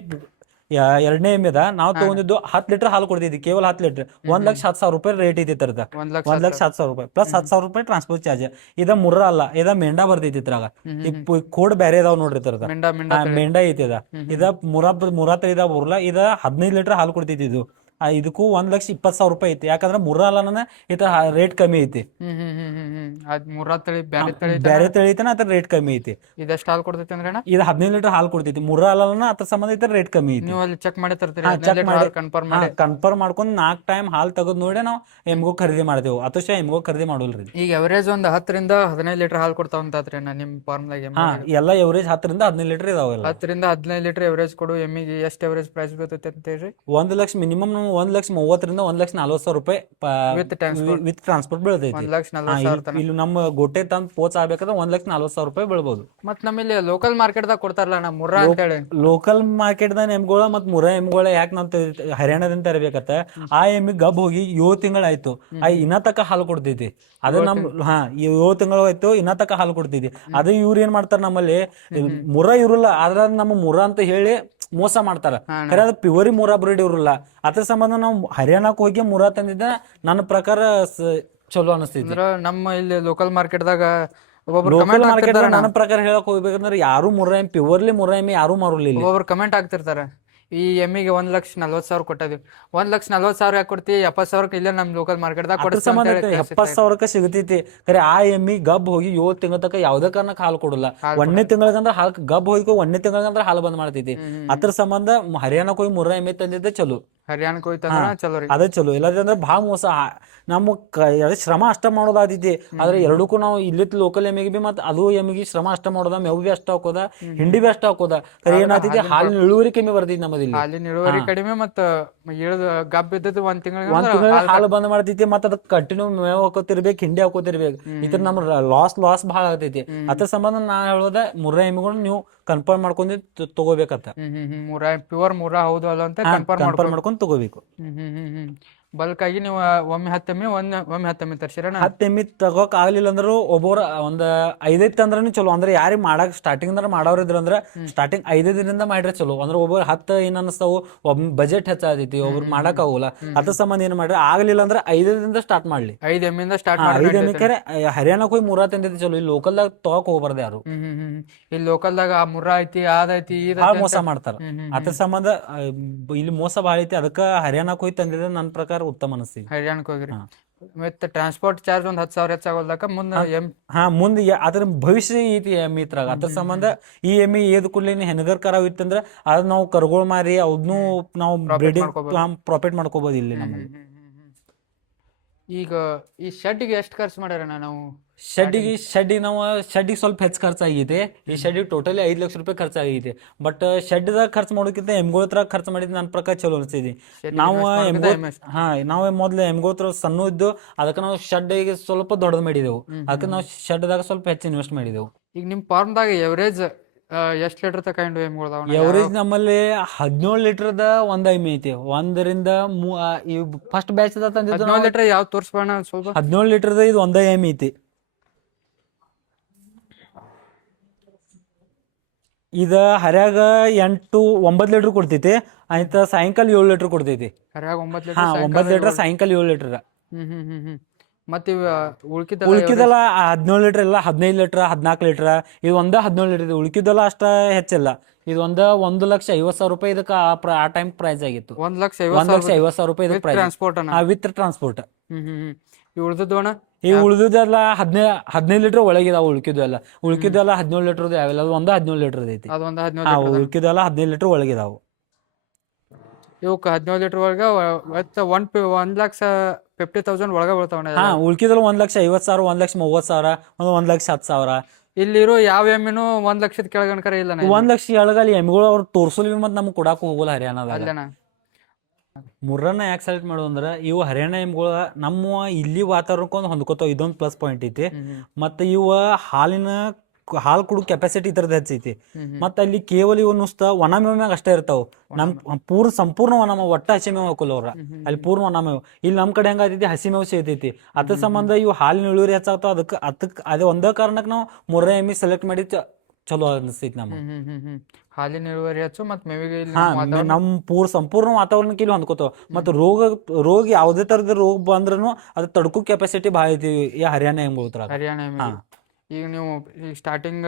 2ನೇ ಎಮ್ಮಿದ ನಾವು ತಗೊಂಡಿದ್ದು 10 ಲೀಟರ್ ಹಾಲು ಕೊಡ್ತಿದ್ವಿ. ಕೇವಲ 10 ಲೀಟರ್ 1,10,000 ರೂಪಾಯಿ ರೇಟ್ ಐತಿ. 1,10,000 ರೂಪಾಯಿ ಪ್ಲಸ್ 10,000 ರೂಪಾಯಿ ಟ್ರಾನ್ಸ್ಪೋರ್ಟ್ ಚಾರ್ಜ್. ಇದ ಮುರ್ರ ಅಲ್ಲ, ಇದ ಮೆಂಡಾ ಬರ್ತೈತಿ. ಇದ್ರಾಗ ಕೋಡ್ ಬೇರೆ ಇದಾವ್ ನೋಡ್ರಿ. ಇದ್ರದ ಮೆಂಡಾ ಐತಿ. ಇದ ಮುರಾ ತಳಿ ಇದಾವ ಬರಲ್ಲ. ಇದ 15 ಲೀಟರ್ ಹಾಲು ಕೊಡ್ತೈತಿ. ಇದಕ್ಕೂ 1,20,000 ರೂಪಾಯಿ ಐತಿ. ಯಾಕಂದ್ರೆ ಮುರ್ರಾ ಅಲ್ಲನ ಇತರ ರೇಟ್ ಕಮ್ಮಿ ಐತಿ. ಬೇರೆ ತಳಿ ಐತನ ಅದ್ರ ರೇಟ್ ಕಮ್ಮಿ ಐತಿ. ಇದೆಷ್ಟು ಹಾಲು ಕೊಡ್ತೈತಿ ಅಂದ್ರೆ ಇದು 15 ಲೀಟರ್ ಹಾಲು ಕೊಡ್ತೈತಿ. ಮುರ್ರಾ ಅಲ್ಲನ ಅದ್ರ ಸಂಬಂಧ ಇತರ ರೇಟ್ ಕಮ್ಮಿ ಐತಿ. ನೀವು ಅಲ್ಲಿ ಚೆಕ್ ಮಾಡಿ ತರ್ತೀರಿ? ಕನ್ಫರ್ಮ್ ಮಾಡ್ಕೊಂಡು 4 ಟೈಮ್ ಹಾಲು ತೆಗೆದು ನೋಡಿ ನಾವು ಎಮ್ಗೋ ಖರೀದಿ ಮಾಡ್ತೇವೆ. ಅತುಶ ಎಮ್ಗೋ ಖರೀದಿ ಮಾಡೋಲ್ರಿ. ಈಗ ಎವರೇಜ್ ಒಂದು 10 ರಿಂದ 15 ಲೀಟರ್ ಹಾಲು ಕೊಡ್ತಾವಂತಾತ್ರಿ ನಿಮ್ ಫಾರ್ಮ್ ದಾಗ? ಎಲ್ಲ ಎವರೇಜ್ 10 ರಿಂದ 15 ಲೀಟರ್ ಇದಾವೆಲ್ಲ. 10 ರಿಂದ 15 ಲೀಟರ್ ಎವರೇಜ್ ಕೊಡು ಎಮ್ಮಿಗೆ ಎಷ್ಟು ಎವರೇಜ್ ಪ್ರೈಸ್ ಬರ್ತೈತಿ ಅಂತ ಹೇಳ್ರಿ? 1 ಲಕ್ಷ ಮಿನಿಮಮ್ 1,30,000 ರಿಂದ 1,40,000 ರೂಪಾಯಿ ವಿತ್ ಟ್ರಾನ್ಸ್ಪೋರ್ಟ್ ಬೀಳ್ತೈತಿ. 1,40,000 ಇಲ್ಲಿ ನಮ್ಮ ಗೋಟೆ ತಂದ್ ಪೋಚ್ ಆಗ್ಬೇಕಾದ್ರೆ 1,40,000 ರೂಪಾಯಿ ಬೀಳ್ಬೋದು. ಮತ್ ನಮ್ಮಲ್ಲಿ ಲೋಕಲ್ ಮಾರ್ಕೆಟ್ ದಾಗ ಕೊಡ್ತಾರಲ್ಲ ನಾ ಮುರ್ರಾ ಅಂತ ಹೇಳಿ. ಲೋಕಲ್ ಮಾರ್ಕೆಟ್ ದಾಗ ಎಮ್ಗಳ ಮತ್ ಮುರ್ರಾ ಎಮ್ಗಳ ಯಾಕೆ ನಾವು ಹರಿಯಾಣದಿಂದ ತರಬೇಕತ್ತ? ಆ ಎಮ್ಮಿ ಗಬ್ ಹೋಗಿ 7 ತಿಂಗಳಾಯ್ತು. ಇನ್ನ ತಕ ಹಾಲು ಕೊಡ್ತೈತಿ. ಅದು ನಮ್ 7 ತಿಂಗಳು ಆಯ್ತು ಇನ್ನ ತಕ ಹಾಲು ಕೊಡ್ತೈತಿ. ಅದು ಇವ್ರು ಏನ್ ಮಾಡ್ತಾರ ನಮ್ಮಲ್ಲಿ ಮುರ್ರಾ ಇವ್ರಲ್ಲ, ಆದ್ರ ನಮ್ಮ ಮುರ್ರಾ ಅಂತ ಹೇಳಿ ಮೋಸ ಮಾಡ್ತಾರ. ಖರೆ ಅದು ಪ್ಯೂರಿ ಮುರ್ರಾ ಬ್ರೀಡ್ ಇವ್ರಲ್ಲ. ಅದ್ರ ಸಂಬಂಧ ನಾವು ಹರಿಯಾಣಕ್ಕೆ ಹೋಗಿ ಮುರ್ರಾ ತಂದಿದ್ದ ನನ್ನ ಪ್ರಕಾರ ಚಲೋ ಅನಿಸ್ತೈತಿ. ನಮ್ಮ ಇಲ್ಲಿ ಲೋಕಲ್ ಮಾರ್ಕೆಟ್ ದಾಗ ನನ್ನ ಪ್ರಕಾರ ಹೇಳಕ್ ಹೋಗ್ಬೇಕಂದ್ರೆ ಯಾರು ಮುರ್ರಾ ಎಮ್ಮಿ ಪ್ಯೂರ್ಲಿ ಮುರ್ರಾ ಎಮ್ಮಿ ಯಾರು ಮಾರಲಿಲ್ಲ. ಒಬ್ಬೊಬ್ರು ಕಮೆಂಟ್ ಆಗ್ತಿರ್ತಾರ ಈ ಎಮ್ಮಿಗೆ 1,40,000 ಕೊಟ್ಟಿದ್ವಿ. 1,40,000 ಯಾಕೆ ಕೊಡ್ತಿ? 70,000 ಇಲ್ಲೇ ನಮ್ ಲೋಕಲ್ ಮಾರ್ಕೆಟ್ ದಾಗ 70,000 ಸಿಗತೈತಿ. ಖರೆ ಆ ಎಮ್ಮಿ ಗಬ್ ಹೋಗಿ 7 ತಿಂಗಳ ತನಕ ಯಾವ್ದೇ ಕಾರಣಕ್ಕೆ ಹಾಲು ಕೊಡಲ್ಲ. 1ನೇ ತಿಂಗಳಗಂದ್ರ ಹಾಲು ಗಬ್ ಹೋಗಿ 1ನೇ ತಿಂಗಳಗಂದ್ರ ಹಾಲು ಬಂದ್ ಮಾಡ್ತೈತಿ. ಅದ್ರ ಸಂಬಂಧ ಹರಿಯಾಣಕ್ಕೆ ಹೋಗಿ ಮುರ್ರಾ ಎಮ್ಮಿ ತಂದಿದ್ದೆ ಚಲೋ. ಹರಿಯಾಣಕ್ಕೆ ಹೋಯ್ತಂದ್ರ ಚಲೋ ರೀ. ಅದೇ ಚಲೋ. ಇಲ್ಲದಂದ್ರೆ ಭಾಳ ಮೋಸ. ನಮ್ಮ ಶ್ರಮ ಅಷ್ಟ ಮಾಡೋದಾದೈತಿ. ಆದ್ರೆ ಎರಡಕ್ಕೂ ನಾವು ಇಲ್ಲಿ ಲೋಕಲ್ ಎಮ್ಮಿಗೆ ಬಿ ಮತ್ತೆ ಅದು ಎಮ್ಮಿಗೆ ಶ್ರಮ ಅಷ್ಟ ಮಾಡೋದ. ಮೇವು ಬಿ ಅಷ್ಟ ಹಾಕೋದ, ಹಿಂಡಿ ಬಿ ಅಷ್ಟ ಹಾಕೋದ. ಖರೆ ಏನಾಗ್ತೈತಿ ಹಾಲಿನ ಇಳುವರಿ ಕಮ್ಮಿ ಬರ್ತೈತಿ ನಮ್ಮದಿಲ್ಲಿ. ಹಾಲಿನ ಇಳುವರಿ ಕಡಿಮೆ ಮತ್ತ ಗಬ್ ಇದ್ದದ್ದು 1 ತಿಂಗಳ ಹಾಲು ಬಂದ್ ಮಾಡ್ತೈತಿ. ಮತ್ತ ಅದಕ್ಕೆ ಕಂಟಿನ್ಯೂ ಮೇವು ಹಾಕೋತಿರ್ಬೇಕು, ಹಿಂಡಿ ಹಾಕೋತಿರ್ಬೇಕು. ಇದ್ರ ನಮ್ ಲಾಸ್ ಭಾಳ ಆಗ್ತೈತಿ. ಅದ್ರ ಸಂಬಂಧ ನಾ ಹೇಳೋದ ಮುರ್ರಾ ಎಮ್ಮಿಗಳು ನೀವು ಕನ್ಫರ್ಮ್ ಮಾಡ್ಕೊಂಡು ತಗೋಬೇಕತ್ತ. ಮುರ್ರಾ ಪ್ಯೂರ್ ಮುರ್ರಾ ಹೌದು ಅಲ್ಲ ಅಂತ ಕನ್ಫರ್ಮ್ ಮಾಡ್ಕೊಂಡು ತಗೋಬೇಕು. ಬಲ್ಕ್ ಆಗಿ ನೀವು ಒಮ್ಮೆ 10 ಎಮ್ಮಿ ಒಮ್ಮೆ 10 ಎಮ್ಮಿ ತರ್ಸಿರ? 10 ಎಮ್ಮಿ ತಗೋಕ್ ಆಗ್ಲಿಲ್ಲ ಅಂದ್ರು ಒಬ್ಬರ ಒಂದ್ 5 ತಂದ್ರೂ ಚಲೋ. ಅಂದ್ರೆ ಯಾರಿಗೆ ಮಾಡಕ್ ಸ್ಟಾರ್ಟಿಂಗ್ ಮಾಡೋರ್ ಇದ್ರಂದ್ರ ಸ್ಟಾರ್ಟಿಂಗ್ 5 ಮಾಡಿದ್ರೆ ಚಲೋ. ಅಂದ್ರೆ ಒಬ್ಬರು 10 ಏನ್ ಅನಿಸ್ತಾವು, ಒಬ್ಬ ಬಜೆಟ್ ಹೆಚ್ಚಾದೈತಿ, ಒಬ್ರು ಮಾಡಕ್ ಆಗೋಲ್ಲ. ಅದ್ರ ಸಂಬಂಧ ಏನ್ ಮಾಡ್ರಿ ಆಗ್ಲಿಲ್ಲ ಅಂದ್ರೆ 5 ಸ್ಟಾರ್ಟ್ ಮಾಡ್ಲಿ. 5 ಎಮ್ಮಿಂದ ಸ್ಟಾರ್ಟ್ 5 ಎಮ್ಮಿ ಕರೆ ಹರಿಯಾಣಕ್ಕೆ ಹೋಗಿ ಮುರ್ರಾ ತಂದಿದ್ದು ಚಲೋ. ಇಲ್ಲಿ ಲೋಕಲ್ದಾಗ ತಗೋಕ್ ಹೋಗ್ಬಾರ್ದು ಯಾರು. ಇಲ್ಲಿ ಲೋಕಲ್ದಾಗ ಆ ಮುರ್ರಾ ಐತಿ ಅದೈತಿ ಮೋಸ ಮಾಡ್ತಾರ. ಅದ್ರ ಸಂಬಂಧ ಇಲ್ಲಿ ಮೋಸ ಭಾಳ ಐತಿ. ಅದಕ್ಕ ಹರಿಯಾಣಕ್ಕೆ ಹೋಗಿ ತಂದಿದ್ರೆ ನನ್ನ ಪ್ರಕಾರ ಉತ್ತಮ ಅನಿಸ್ತೀವಿ. ಹರಿಯಾಣಕ್ಕೆ ಹೋಗಿರಿ ಮತ್ತೆ ಟ್ರಾನ್ಸ್ಪೋರ್ಟ್ ಚಾರ್ಜ್ 10,000 ಹೆಚ್ಚಾಗೋಲ್ದಕ್ಕ ಮುಂದೆ ಅದ್ರ ಭವಿಷ್ಯ ಐತಿ ಎಮ್ಮಿ ಇದ್ರಾಗ. ಅದ್ರ ಸಂಬಂಧ ಈ ಎಮ್ಮಿ ಏದ್ ಕೂಡ್ಲಿ ಹೆಣಗರ್ ಕರಾವ್ ಇತ್ತಂದ್ರ ಅದ್ ನಾವು ಕರ್ಗೋಳ್ ಮಾರಿ ಅವ್ನು ನಾವು ಬ್ರೀಡಿಂಗ್ ಪ್ರಾಫಿಟ್ ಮಾಡ್ಕೋಬಹುದು ಇಲ್ಲಿ ನಮ್ಮಲ್ಲಿ. ಈಗ ಈ ಶೆಡ್ಗೆ ಎಷ್ಟು ಖರ್ಚು ಮಾಡ್ಯಾರಣ್ಣ ನಾವು? ಶೆಡ್ಡಿಗೆ ನಾವು ಶೆಡ್ಡಿಗೆ ಸ್ವಲ್ಪ ಹೆಚ್ಚು ಖರ್ಚಾಗಿದೆ. ಈ ಶೆಡ್ಡಿಗೆ ಟೋಟಲಿ 5 ಲಕ್ಷ ರೂಪಾಯಿ ಖರ್ಚಾಗಿದೆ. ಬಟ್ ಶೆಡ್ದಾಗ ಖರ್ಚು ಮಾಡೋಕ್ಕಿಂತ ಎಮ್ಗಳ ಹತ್ರ ಖರ್ಚು ಮಾಡಿದ್ದು ನನ್ನ ಪ್ರಕಾರ ಚಲೋ ಅನಿಸಿದೆ. ನಾವು ನಾವು ಮೊದ್ಲು ಎಮ್ಗಳ ಹತ್ರ ಸಣ್ಣ ಇದ್ದು ಅದಕ್ಕೆ ನಾವು ಶೆಡ್ಡಿಗೆ ಸ್ವಲ್ಪ ದೊಡ್ಡದು ಮಾಡಿದೆವು. ಅದಕ್ಕೆ ನಾವು ಶೆಡ್ದಾಗ ಸ್ವಲ್ಪ ಹೆಚ್ಚು ಇನ್ವೆಸ್ಟ್ ಮಾಡಿದೆವು. ಈಗ ನಿಮ್ಮ ಫಾರ್ಮ್ದಾಗ ಎವರೇಜ್ ಎಷ್ಟು ಲೀಟರ್ ತಕ ಎಮ್ಗಳದಾವ? ಎವರೇಜ್ ನಮ್ಮಲ್ಲಿ 17 ಲೀಟರ್ದ ಒಂದ್ ಎಮ್ಮೆ ಐತಿ. 1ರಿಂದ ಈ ಫಸ್ಟ್ ಬ್ಯಾಚ್ ತಂದಿದ್ದು 17 ಲೀಟರ್ ಯಾವ ತೋರಿಸ್ಬೋಣ ಸ್ವಲ್ಪ? 17 ಲೀಟರ್ದ ಇದು ಒಂದ ಎಮ್ಮೆ ಐತಿ. ಇದ ಹರ್ಯಾಗ 9 ಲೀಟರ್ ಕೊಡ್ತೈತಿ. ಆಯ್ತಾ ಸಾಯಂಕಾಲ 7 ಲೀಟರ್ ಕೊಡ್ತೈತಿ. ಹರ್ಯಾಗ 9 ಹಾ ಲೀಟರ್ 9 ಲೀಟರ್ ಸಾಯಂಕಾಲ 7 ಲೀಟರ್. ಮತ್ತೆ ಉಳ್ಕಿದೆಲ್ಲ 17 ಲೀಟರ್ ಇಲ್ಲ 15 ಲೀಟರ್ 14 ಲೀಟರ್. ಇದು 17 ಲೀಟರ್ ಇದೆ. ಉಳ್ಕಿದೆಲ್ಲ ಅಷ್ಟ ಹೆಚ್ಚಿಲ್ಲ. ಇದು 1,50,000 ರೂಪಾಯಿ ಇದಕ್ಕೆ ಆ ಟೈಮ್ ಪ್ರೈಸ್ ಆಗಿತ್ತು. 1,50,000 ರೂಪಾಯಿ ಇದಕ್ಕೆ ಪ್ರೈಸ್ ಟ್ರಾನ್ಸ್ಪೋರ್ಟ್ ವಿತ್ ಟ್ರಾನ್ಸ್ಪೋರ್ಟ್. ಉಳ್ದದ್ದು ಅಣ್ಣ ಈ ಉಳಿದೆಲ್ಲ 15 ಲೀಟರ್ ಒಳಗಿದಾವ. ಉಳ್ಕಿದೆಲ್ಲ 17 ಲೀಟರ್ ಯಾವೆಲ್ಲ 17 ಲೀಟರ್ ಐತಿ. ಅದೊಂದು 17 ಉಳ್ಕಿದೆಲ್ಲ 15 ಲೀಟರ್ ಒಳಗಿದಾವು. ಇವಕ್ಕೆ 17 ಲೀಟರ್ ಒಳಗೆ 1,50,000 ಒಳಗೆ ಬೀಳ್ತಾವಣ್ಣ. ಉಳ್ಕಿದೆಲ್ಲ 1,50,000 1,30,000 1,10,000. ಇಲ್ಲಿರೋ ಯಾವ ಎಮ್ಮೆನೂ 1 ಲಕ್ಷದ ಕೆಳಗಣಕರ ಇಲ್ಲ. 1 ಲಕ್ಷ ಕೆಳಗಲ್ಲಿ ಎಮ್ಮೆಗಳು ಅವ್ರು ತೋರ್ಸಲ್ ಮತ್ತೆ ನಮ್ಗೆ ಕೊಡಾಕ ಹೋಗಲ್ಲ ಹರಿಯಾಣದಾಗ. ಅಲ್ಲಣ್ಣ ಮುರ್ರನ್ನ ಯಾಕೆ ಸೆಲೆಕ್ಟ್ ಮಾಡೋದು ಅಂದ್ರೆ ಇವು ಹರಿಯಾಣ ಎಮ್ಗಳು ನಮ್ಮ ಇಲ್ಲಿ ವಾತಾವರಣಕ್ಕೊಂದು ಹೊಂದ್ಕೋತಾವ. ಇದೊಂದು ಪ್ಲಸ್ ಪಾಯಿಂಟ್ ಐತಿ. ಮತ್ತೆ ಇವ ಹಾಲು ಕುಡು ಕೆಪಾಸಿಟಿ ಇದ್ರದ್ದು ಹೆಚ್ಚೈತಿ. ಮತ್ತೆ ಅಲ್ಲಿ ಕೇವಲ ಇವ್ ನುಸ್ತ ಒಣ ಮೇವ್ಯಾಗ ಅಷ್ಟೇ ಇರ್ತಾವ. ನಮ್ ಸಂಪೂರ್ಣ ಒಣ ಮೇವು ಒಟ್ಟ ಹಸಿ ಮೇವು ಹಾಕೋಲ್ಲ ಅವ್ರ. ಅಲ್ಲಿ ಪೂರ್ಣ ಒಣ ಮೇವು. ಇಲ್ಲಿ ನಮ್ ಕಡೆ ಹೆಂಗೈತಿ ಹಸಿ ಮೇವು ಸಿಗ್ತೈತಿ. ಅದ್ರ ಸಂಬಂಧ ಇವು ಹಾಲಿನ ಇಳುವರಿ ಹೆಚ್ಚಾಗ್ತಾವ. ಅದಕ್ಕೆ ಅದೇ ಒಂದೇ ಕಾರಣಕ್ಕೆ ನಾವು ಮುರ್ರಾ ಎಮ್ಮಿ ಸೆಲೆಕ್ಟ್ ಮಾಡಿ ಚಲೋ ಅನಿಸ್ತೈತಿ ನಮ್ಗೆ. ಹಾಲಿನ ಇಳುವರಿ ಹೆಚ್ಚು ಮತ್ತೆ ಮೇವಿಗೆ ನಮ್ ಸಂಪೂರ್ಣ ವಾತಾವರಣಕ್ಕೆ ಇಲ್ಲಿ ಹೊಂದ್ಕೋತಾವ. ಮತ್ತೆ ರೋಗ ಯಾವುದೇ ತರದ ರೋಗ ಬಂದ್ರೂ ಅದು ತಡ್ಕೋ ಕೆಪಾಸಿಟಿ ಭಾಳ ಐತಿ ಈ ಹರಿಯಾಣ ಎಮ್ಗಳ. ಹರಿಯಾಣ ಎಮ್ಮೆ ಈಗ ನೀವು ಸ್ಟಾರ್ಟಿಂಗ್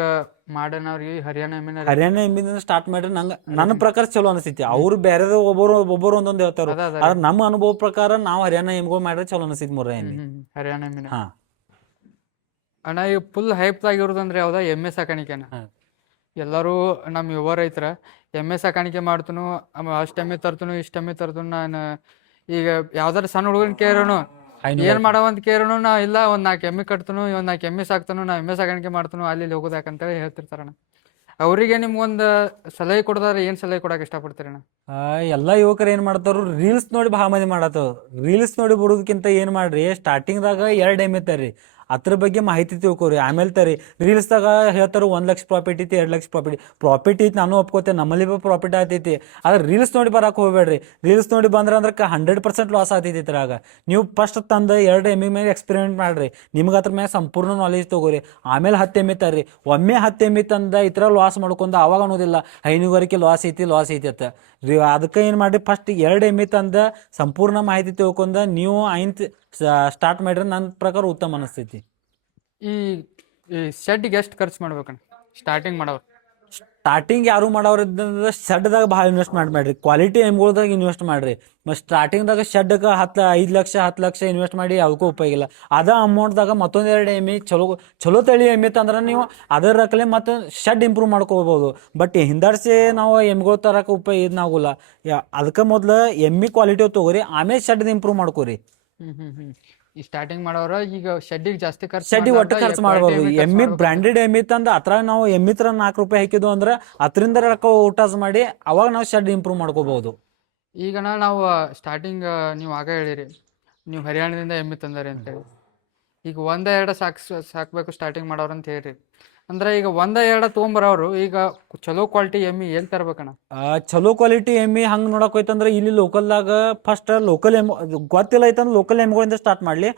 ಮಾಡೋನವ್ರಿಗೆ ಹರಿಯಾಣ ಎಮ್ಮಿಂದ ಸ್ಟಾರ್ಟ್ ಮಾಡ್ರಿ ನನ್ನ ಪ್ರಕಾರ ಚಲೋ ಅನಿಸ್ತೈತಿ. ಅವ್ರು ಬೇರೆ ಒಬ್ಬರು ಒಂದೊಂದು ಹೇಳ್ತಾರ. ಆದ್ರೆ ನಮ್ಮ ಅನುಭವ ಪ್ರಕಾರ ನಾವು ಹರಿಯಾಣ ಎಮ್ಮಿಗಳು ಮಾಡಿದ್ರೆ ಚಲೋ ಅನಿಸ್ತೈತಿ ಮುರ್ರಾ ಎಮ್ಮಿ. ಹರಿಯಾಣ ಎಮ್ಮಿನ ಅಣ್ಣ ಈಗ ಫುಲ್ ಹೈಪ್ ಆಗಿರೋದಂದ್ರೆ ಯಾವ್ದ ಎಮ್ಮೆ ಸಾಕಾಣಿಕೆನ. ಎಲ್ಲರೂ ನಮ್ಮ ಯುವ ರೈತರ ಎಮ್ಮೆ ಸಾಕಾಣಿಕೆ ಮಾಡ್ತನು, ಅಷ್ಟು ಎಮ್ಮೆ ತರ್ತನು ಇಷ್ಟು ಎಮ್ಮೆ ತರ್ತನು. ನಾನು ಈಗ ಯಾವ್ದಾರು ಸಣ್ಣ ಹುಡುಗನ ಕೇರೋನು ಏನ್ ಮಾಡವಂತ ಕೇರೋನು ನಾ ಇಲ್ಲ ಒಂದ್ 4 ಎಮ್ಮೆ ಕಟ್ತನು, ಒಂದ್ 4 ಎಮ್ಮೆ ಸಾಕ್ತಾನು, ನಾ ಎಮ್ಮೆ ಸಾಕಾಣಿಕೆ ಮಾಡ್ತಾನು ಅಲ್ಲಿ ಹೋಗೋದಾಕಂತೇಳಿ ಹೇಳ್ತಿರ್ತಾರಣ್ಣ. ಅವರಿಗೆ ನಿಮ್ಗೊಂದು ಸಲಹೆ ಕೊಡೋದಾದ್ರೆ ಏನ್ ಸಲಹೆ ಕೊಡಕ್ ಇಷ್ಟಪಡ್ತೀರಣ್ಣ? ಎಲ್ಲಾ ಯುವಕರು ಏನ್ ಮಾಡ್ತಾರ, ರೀಲ್ಸ್ ನೋಡಿ ಭಾಳ ಮಂದಿ ಮಾಡತ್ತಾವ. ರೀಲ್ಸ್ ನೋಡಿ ಬಿಡೋದಕ್ಕಿಂತ ಏನ್ ಮಾಡ್ರಿ, ಸ್ಟಾರ್ಟಿಂಗ್ದಾಗ 2 ಎಮ್ಮೆ ತರ್ರಿ, ಅದ್ರ ಬಗ್ಗೆ ಮಾಹಿತಿ ತಿಳ್ಕೊರಿ. ಆಮೇಲೆ ತರಿ ರೀಲ್ಸ್ದಾಗ ಹೇಳ್ತಾರ 1 ಲಕ್ಷ ಪ್ರಾಫಿಟ್ ಐತಿ 2 ಲಕ್ಷ ಪ್ರಾಫಿಟ್ ಐತಿ. ನಾನು ಒಪ್ಕೋತೇನೆ, ನಮ್ಮಲ್ಲಿ ಪ್ರಾಫಿಟ್ ಆಗ್ತೈತಿ. ಆದ್ರೆ ರೀಲ್ಸ್ ನೋಡಿ ಬರಕ್ಕೆ ಹೋಗ್ಬೇಡ್ರಿ. ರೀಲ್ಸ್ ನೋಡಿ ಬಂದ್ರೆ 100% ಲಾಸ್ ಆಗ್ತೈತಿ. ಇದ್ರಾಗ ನೀವು ಫಸ್ಟ್ ತಂದು 2 ಎಮ್ಮೆ ಮೇಲೆ ಎಕ್ಸ್ಪೆರಿಮೆಂಟ್ ಮಾಡ್ರಿ. ನಿಮ್ಗೆ ಅದ್ರ ಮೇಲೆ ಸಂಪೂರ್ಣ ನಾಲೆಜ್ ತಗೋರಿ. ಆಮೇಲೆ 10 ಎಮ್ಮೆ ತರ್ರಿ. ಒಮ್ಮೆ 10 ಎಮ್ಮೆ ತಂದ ಈ ಥರ ಲಾಸ್ ಮಾಡ್ಕೊಂಡು ಅವಾಗ ಅನ್ನೋದಿಲ್ಲ ಹೈನುಗಾರಿಕೆ ಲಾಸ್ ಐತಿ ಅಂತ. ಅದಕ್ಕೆ ಏನು ಮಾಡ್ರಿ, ಫಸ್ಟ್ 2 ಎಮ್ಮೆ ತಂದ ಸಂಪೂರ್ಣ ಮಾಹಿತಿ ತಿಳ್ಕೊಂಡ ನೀವು ಸ್ಟಾರ್ಟ್ ಮಾಡ್ರಿ. ನನ್ನ ಪ್ರಕಾರ ಉತ್ತಮ ಅನಿಸ್ತೈತಿ. ಈ ಶೆಡ್ಗೆ ಎಷ್ಟು ಖರ್ಚು ಮಾಡ್ಬೇಕಣ್ಣ ಸ್ಟಾರ್ಟಿಂಗ್ ಮಾಡೋರು? ಸ್ಟಾರ್ಟಿಂಗ್ ಯಾರು ಮಾಡೋರು ಇದ್ದಂದ್ರೆ ಶೆಡ್ದಾಗ ಭಾಳ ಇನ್ವೆಸ್ಟ್ ಮಾಡ್ರಿ. ಕ್ವಾಲಿಟಿ ಎಮ್ಗಳ್ದಾಗ ಇನ್ವೆಸ್ಟ್ ಮಾಡ್ರಿ. ಮತ್ತು ಸ್ಟಾರ್ಟಿಂಗ್ದಾಗ ಶೆಡ್ಗೆ 5 ಲಕ್ಷ 10 ಲಕ್ಷ ಇನ್ವೆಸ್ಟ್ ಮಾಡಿ ಯಾವುದಕ್ಕೂ ಉಪಯೋಗ ಇಲ್ಲ. ಅದ ಅಮೌಂಟ್ದಾಗ ಮತ್ತೊಂದು 2 ಎಮ್ಮೆ ಚಲೋ ತಳಿ ಎಮ್ಮೆ ತಂದ್ರೆ ನೀವು ಅದರ ರಕಲೆ ಮತ್ತು ಶೆಡ್ ಇಂಪ್ರೂವ್ ಮಾಡ್ಕೋಬೋದು. ಬಟ್ ಹಿಂದಾಡ್ಸಿ ನಾವು ಎಮ್ಗಳು ತರಕ್ಕೆ ಉಪಯೋಗ ಇದನ್ನಾಗೋಲ್ಲ. ಅದಕ್ಕೆ ಮೊದಲು ಎಮ್ಮೆ ಕ್ವಾಲಿಟಿ ತೊಗೋರಿ, ಆಮೇಲೆ ಶೆಡ್ ಇಂಪ್ರೂವ್ ಮಾಡ್ಕೋರಿ. ಈ ಸ್ಟಾರ್ಟಿಂಗ್ ಮಾಡೋರು ಈಗ ಶೆಡ್ಡಿಗೆ ಜಾಸ್ತಿ ಖರ್ಚು ಶೆಡ್ಡಿಗೆ ಒಟ್ಟು ಖರ್ಚು ಮಾಡ್ಬೋದು. ಎಮ್ಮಿ ಬ್ರ್ಯಾಂಡೆಡ್ ಎಮ್ಮಿ ತಂದು ಅತ್ರ ನಾವು ಎಮ್ಮಿ ತರ 4 ರೂಪಾಯಿ ಹಾಕಿದ್ವು ಅಂದ್ರೆ ಅದರಿಂದ ರೊಕ್ಕ ಊಟಾಸ್ ಮಾಡಿ ಅವಾಗ ನಾವು ಶೆಡ್ ಇಂಪ್ರೂವ್ ಮಾಡ್ಕೋಬಹುದು. ಈಗ ನಾವು ಸ್ಟಾರ್ಟಿಂಗ್ ನೀವು ಆಗ ಹೇಳಿರಿ ನೀವು ಹರಿಯಾಣದಿಂದ ಎಮ್ಮಿ ತಂದಾರಿ ಅಂತೇಳಿ. ಈಗ 1-2 ಸಾಕ್ಬೇಕು ಸ್ಟಾರ್ಟಿಂಗ್ ಮಾಡೋರು ಅಂತ ಹೇಳ್ರಿ. ಅಂದ್ರೆ ಈಗ 1-2 ತೊಗೊಂಬರೋರು ಈಗ ಚಲೋ ಕ್ವಾಲಿಟಿ ಎಮ್ಮಿ ಎಲ್ಲಿ ತರ್ಬೇಕಣ್ಣ? ಚಲೋ ಕ್ವಾಲಿಟಿ ಎಮ್ಮಿ ಹಂಗೆ ನೋಡಕ್ ಹೋಯ್ತಂದ್ರೆ ಇಲ್ಲಿ ಲೋಕಲ್ದಾಗ ಫಸ್ಟ್ ಲೋಕಲ್ ಎಮ್ಮಿ ಗೊತ್ತಿಲ್ಲ ಐತಂದ್ರೆ ಲೋಕಲ್ ಎಮ್ಮಿಗಳಿಂದ ಸ್ಟಾರ್ಟ್ ಮಾಡಲಿ.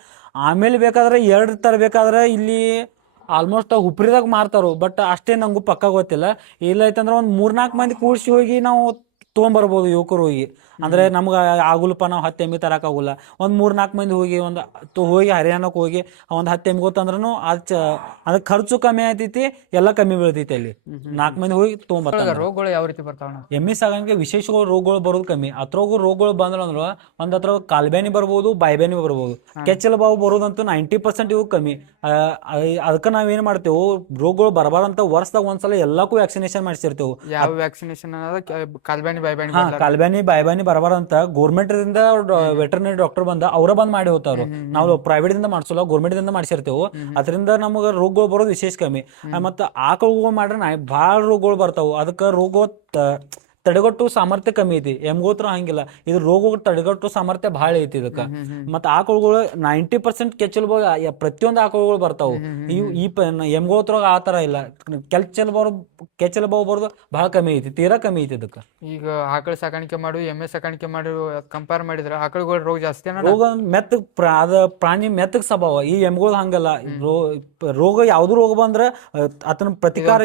ಆಮೇಲೆ ಬೇಕಾದ್ರೆ 2 ತರಬೇಕಾದ್ರೆ ಇಲ್ಲಿ ಆಲ್ಮೋಸ್ಟ್ ಹುಬ್ರಿದಾಗ ಮಾರ್ತಾರೋ. ಬಟ್ ಅಷ್ಟೇ ನಂಗೂ ಪಕ್ಕ ಗೊತ್ತಿಲ್ಲ. ಇಲ್ಲ ಐತಂದ್ರೆ ಒಂದು 3-4 ಮಂದಿ ಕೂಡಿಸಿ ಹೋಗಿ ನಾವು ತೊಗೊಂಬರ್ಬೋದು ಯುವಕರು ಹೋಗಿ. ಅಂದ್ರೆ ನಮ್ಗೆ ಆಗುಲ್ಪ, ನಾವು 10 ಎಮ್ಮೆ ತರಕಾಗುಲ್ಲ. ಒಂದು 3-4 ಮಂದಿ ಹೋಗಿ ಹರಿಯಾಣಕ್ಕೆ ಹೋಗಿ ಒಂದು 10 ಎಮ್ಮೆ ಗೊತ್ತಂದ್ರೂ ಅದಕ್ಕೆ ಖರ್ಚು ಕಮ್ಮಿ ಆಗ್ತೈತಿ, ಎಲ್ಲ ಕಮ್ಮಿ ಬೀಳ್ತೈತಿ. ಅಲ್ಲಿ 4 ಮಂದಿ ಹೋಗಿ ತೊಗೊಂಬರ್ತಾರೆ. ರೋಗಗಳು ಯಾವ ರೀತಿ ಬರ್ತಾವ? ಎಮ್ಮೆ ಸಾಗಾಣಿಕೆ ವಿಶೇಷ ರೋಗಗಳು ಬರೋದು ಕಮ್ಮಿ. ಅದ್ರಾಗೂ ರೋಗಗಳು ಬಂದ್ರೆ ಒಂದ್ ಹತ್ರ ಕಾಲ್ಬ್ಯಾನಿ ಬರ್ಬೋದು, ಬಾಯ್ಬ್ಯಾನಿ ಬರ್ಬೋದು. ಕೆಚ್ಚಲ ಬಾವು ಬರೋದಂತೂ 90% ಇವು ಕಮ್ಮಿ. ಅದಕ್ಕೆ ನಾವೇನ್ ಮಾಡ್ತೇವೆ, ರೋಗಗಳು ಬರಬಾರಂತ ವರ್ಷದಾಗ ಒಂದ್ಸಲ ಎಲ್ಲಕ್ಕೂ ವ್ಯಾಕ್ಸಿನೇಷನ್ ಮಾಡಿಸಿರ್ತೇವೆ. ಯಾವ ವ್ಯಾಕ್ಸಿನೇಷನ್? ಕಾಲ್ಬ್ಯಾನಿ ಬಾಯ್ಬಾಣಿ ಹಾ ಕಾಲ್ಬ್ಯಾನಿ ಬಾಯ್ಬಾನಿ ಬರಬಾರ ಅಂತ ಗೋರ್ಮೆಂಟ್ ದಿಂದ ವೆಟರ್ನರಿ ಡಾಕ್ಟರ್ ಬಂದ ಅವ್ರ ಬಂದ್ ಮಾಡಿ ಹೋಗ್ತಾವ್ರು. ನಾವು ಪ್ರೈವೇಟ್ ದಿಂದ ಮಾಡ್ಸೋಲ್ಲ, ಗೋರ್ಮೆಂಟ್ ದಿಂದ ಮಾಡ್ಸಿರ್ತೇವೆ. ಅದರಿಂದ ನಮಗ ರೋಗಗಳು ಬರೋದು ವಿಶೇಷ ಕಮ್ಮಿ. ಮತ್ತ ಆಕಳುಗಳು ಮಾಡ್ರೆ ಭಾಳ ರೋಗಗಳು ಬರ್ತಾವು. ಅದಕ್ಕೆ ರೋಗ ತಡೆಗಟ್ಟು ಸಾಮರ್ಥ್ಯ ಕಮ್ಮಿ ಐತಿ. ಎಮ್ಗೋತ್ರ ಹಂಗಿಲ್ಲ, ಇದು ರೋಗ ತಡೆಗಟ್ಟು ಸಾಮರ್ಥ್ಯ ಭಾಳ ಐತಿ ಇದಕ್ಕೆ. ಮತ್ತ ಆಕಳುಗಳು 90% ಕೆಚ್ಚಲು ಪ್ರತಿಯೊಂದು ಆಕಳುಗಳು ಬರ್ತಾವು. ಈ ಎಮ್ಗೋತ್ರ ಆ ತರ ಇಲ್ಲ. ಕೆಚ್ಚಲು ಬಾವು ಬರೋದು ಭಾಳ ಕಮ್ಮಿ ಐತಿ, ತೀರಾ ಕಮ್ಮಿ ಐತಿ ಇದಕ್ಕೆ. ಈಗ ಆಕಳ ಸಾಕಾಣಿಕೆ ಮಾಡು ಎಮ್ಮೆ ಸಾಕಾಣಿಕೆ ಮಾಡಿ ಕಂಪೇರ್ ಮಾಡಿದ್ರೆ ಆಕಳುಗಳ ರೋಗ ಜಾಸ್ತಿ ರೋಗ ಮೆತ್ತಗ್ ಅದ ಪ್ರಾಣಿ ಮೆತ್ತಗ್ ಸ್ವಭಾವ. ಈ ಎಮ್ಗಳು ಹಂಗಲ್ಲ. ರೋಗ ಯಾವ್ದು ರೋಗ ಬಂದ್ರ ಆತನ ಪ್ರತಿಕಾರ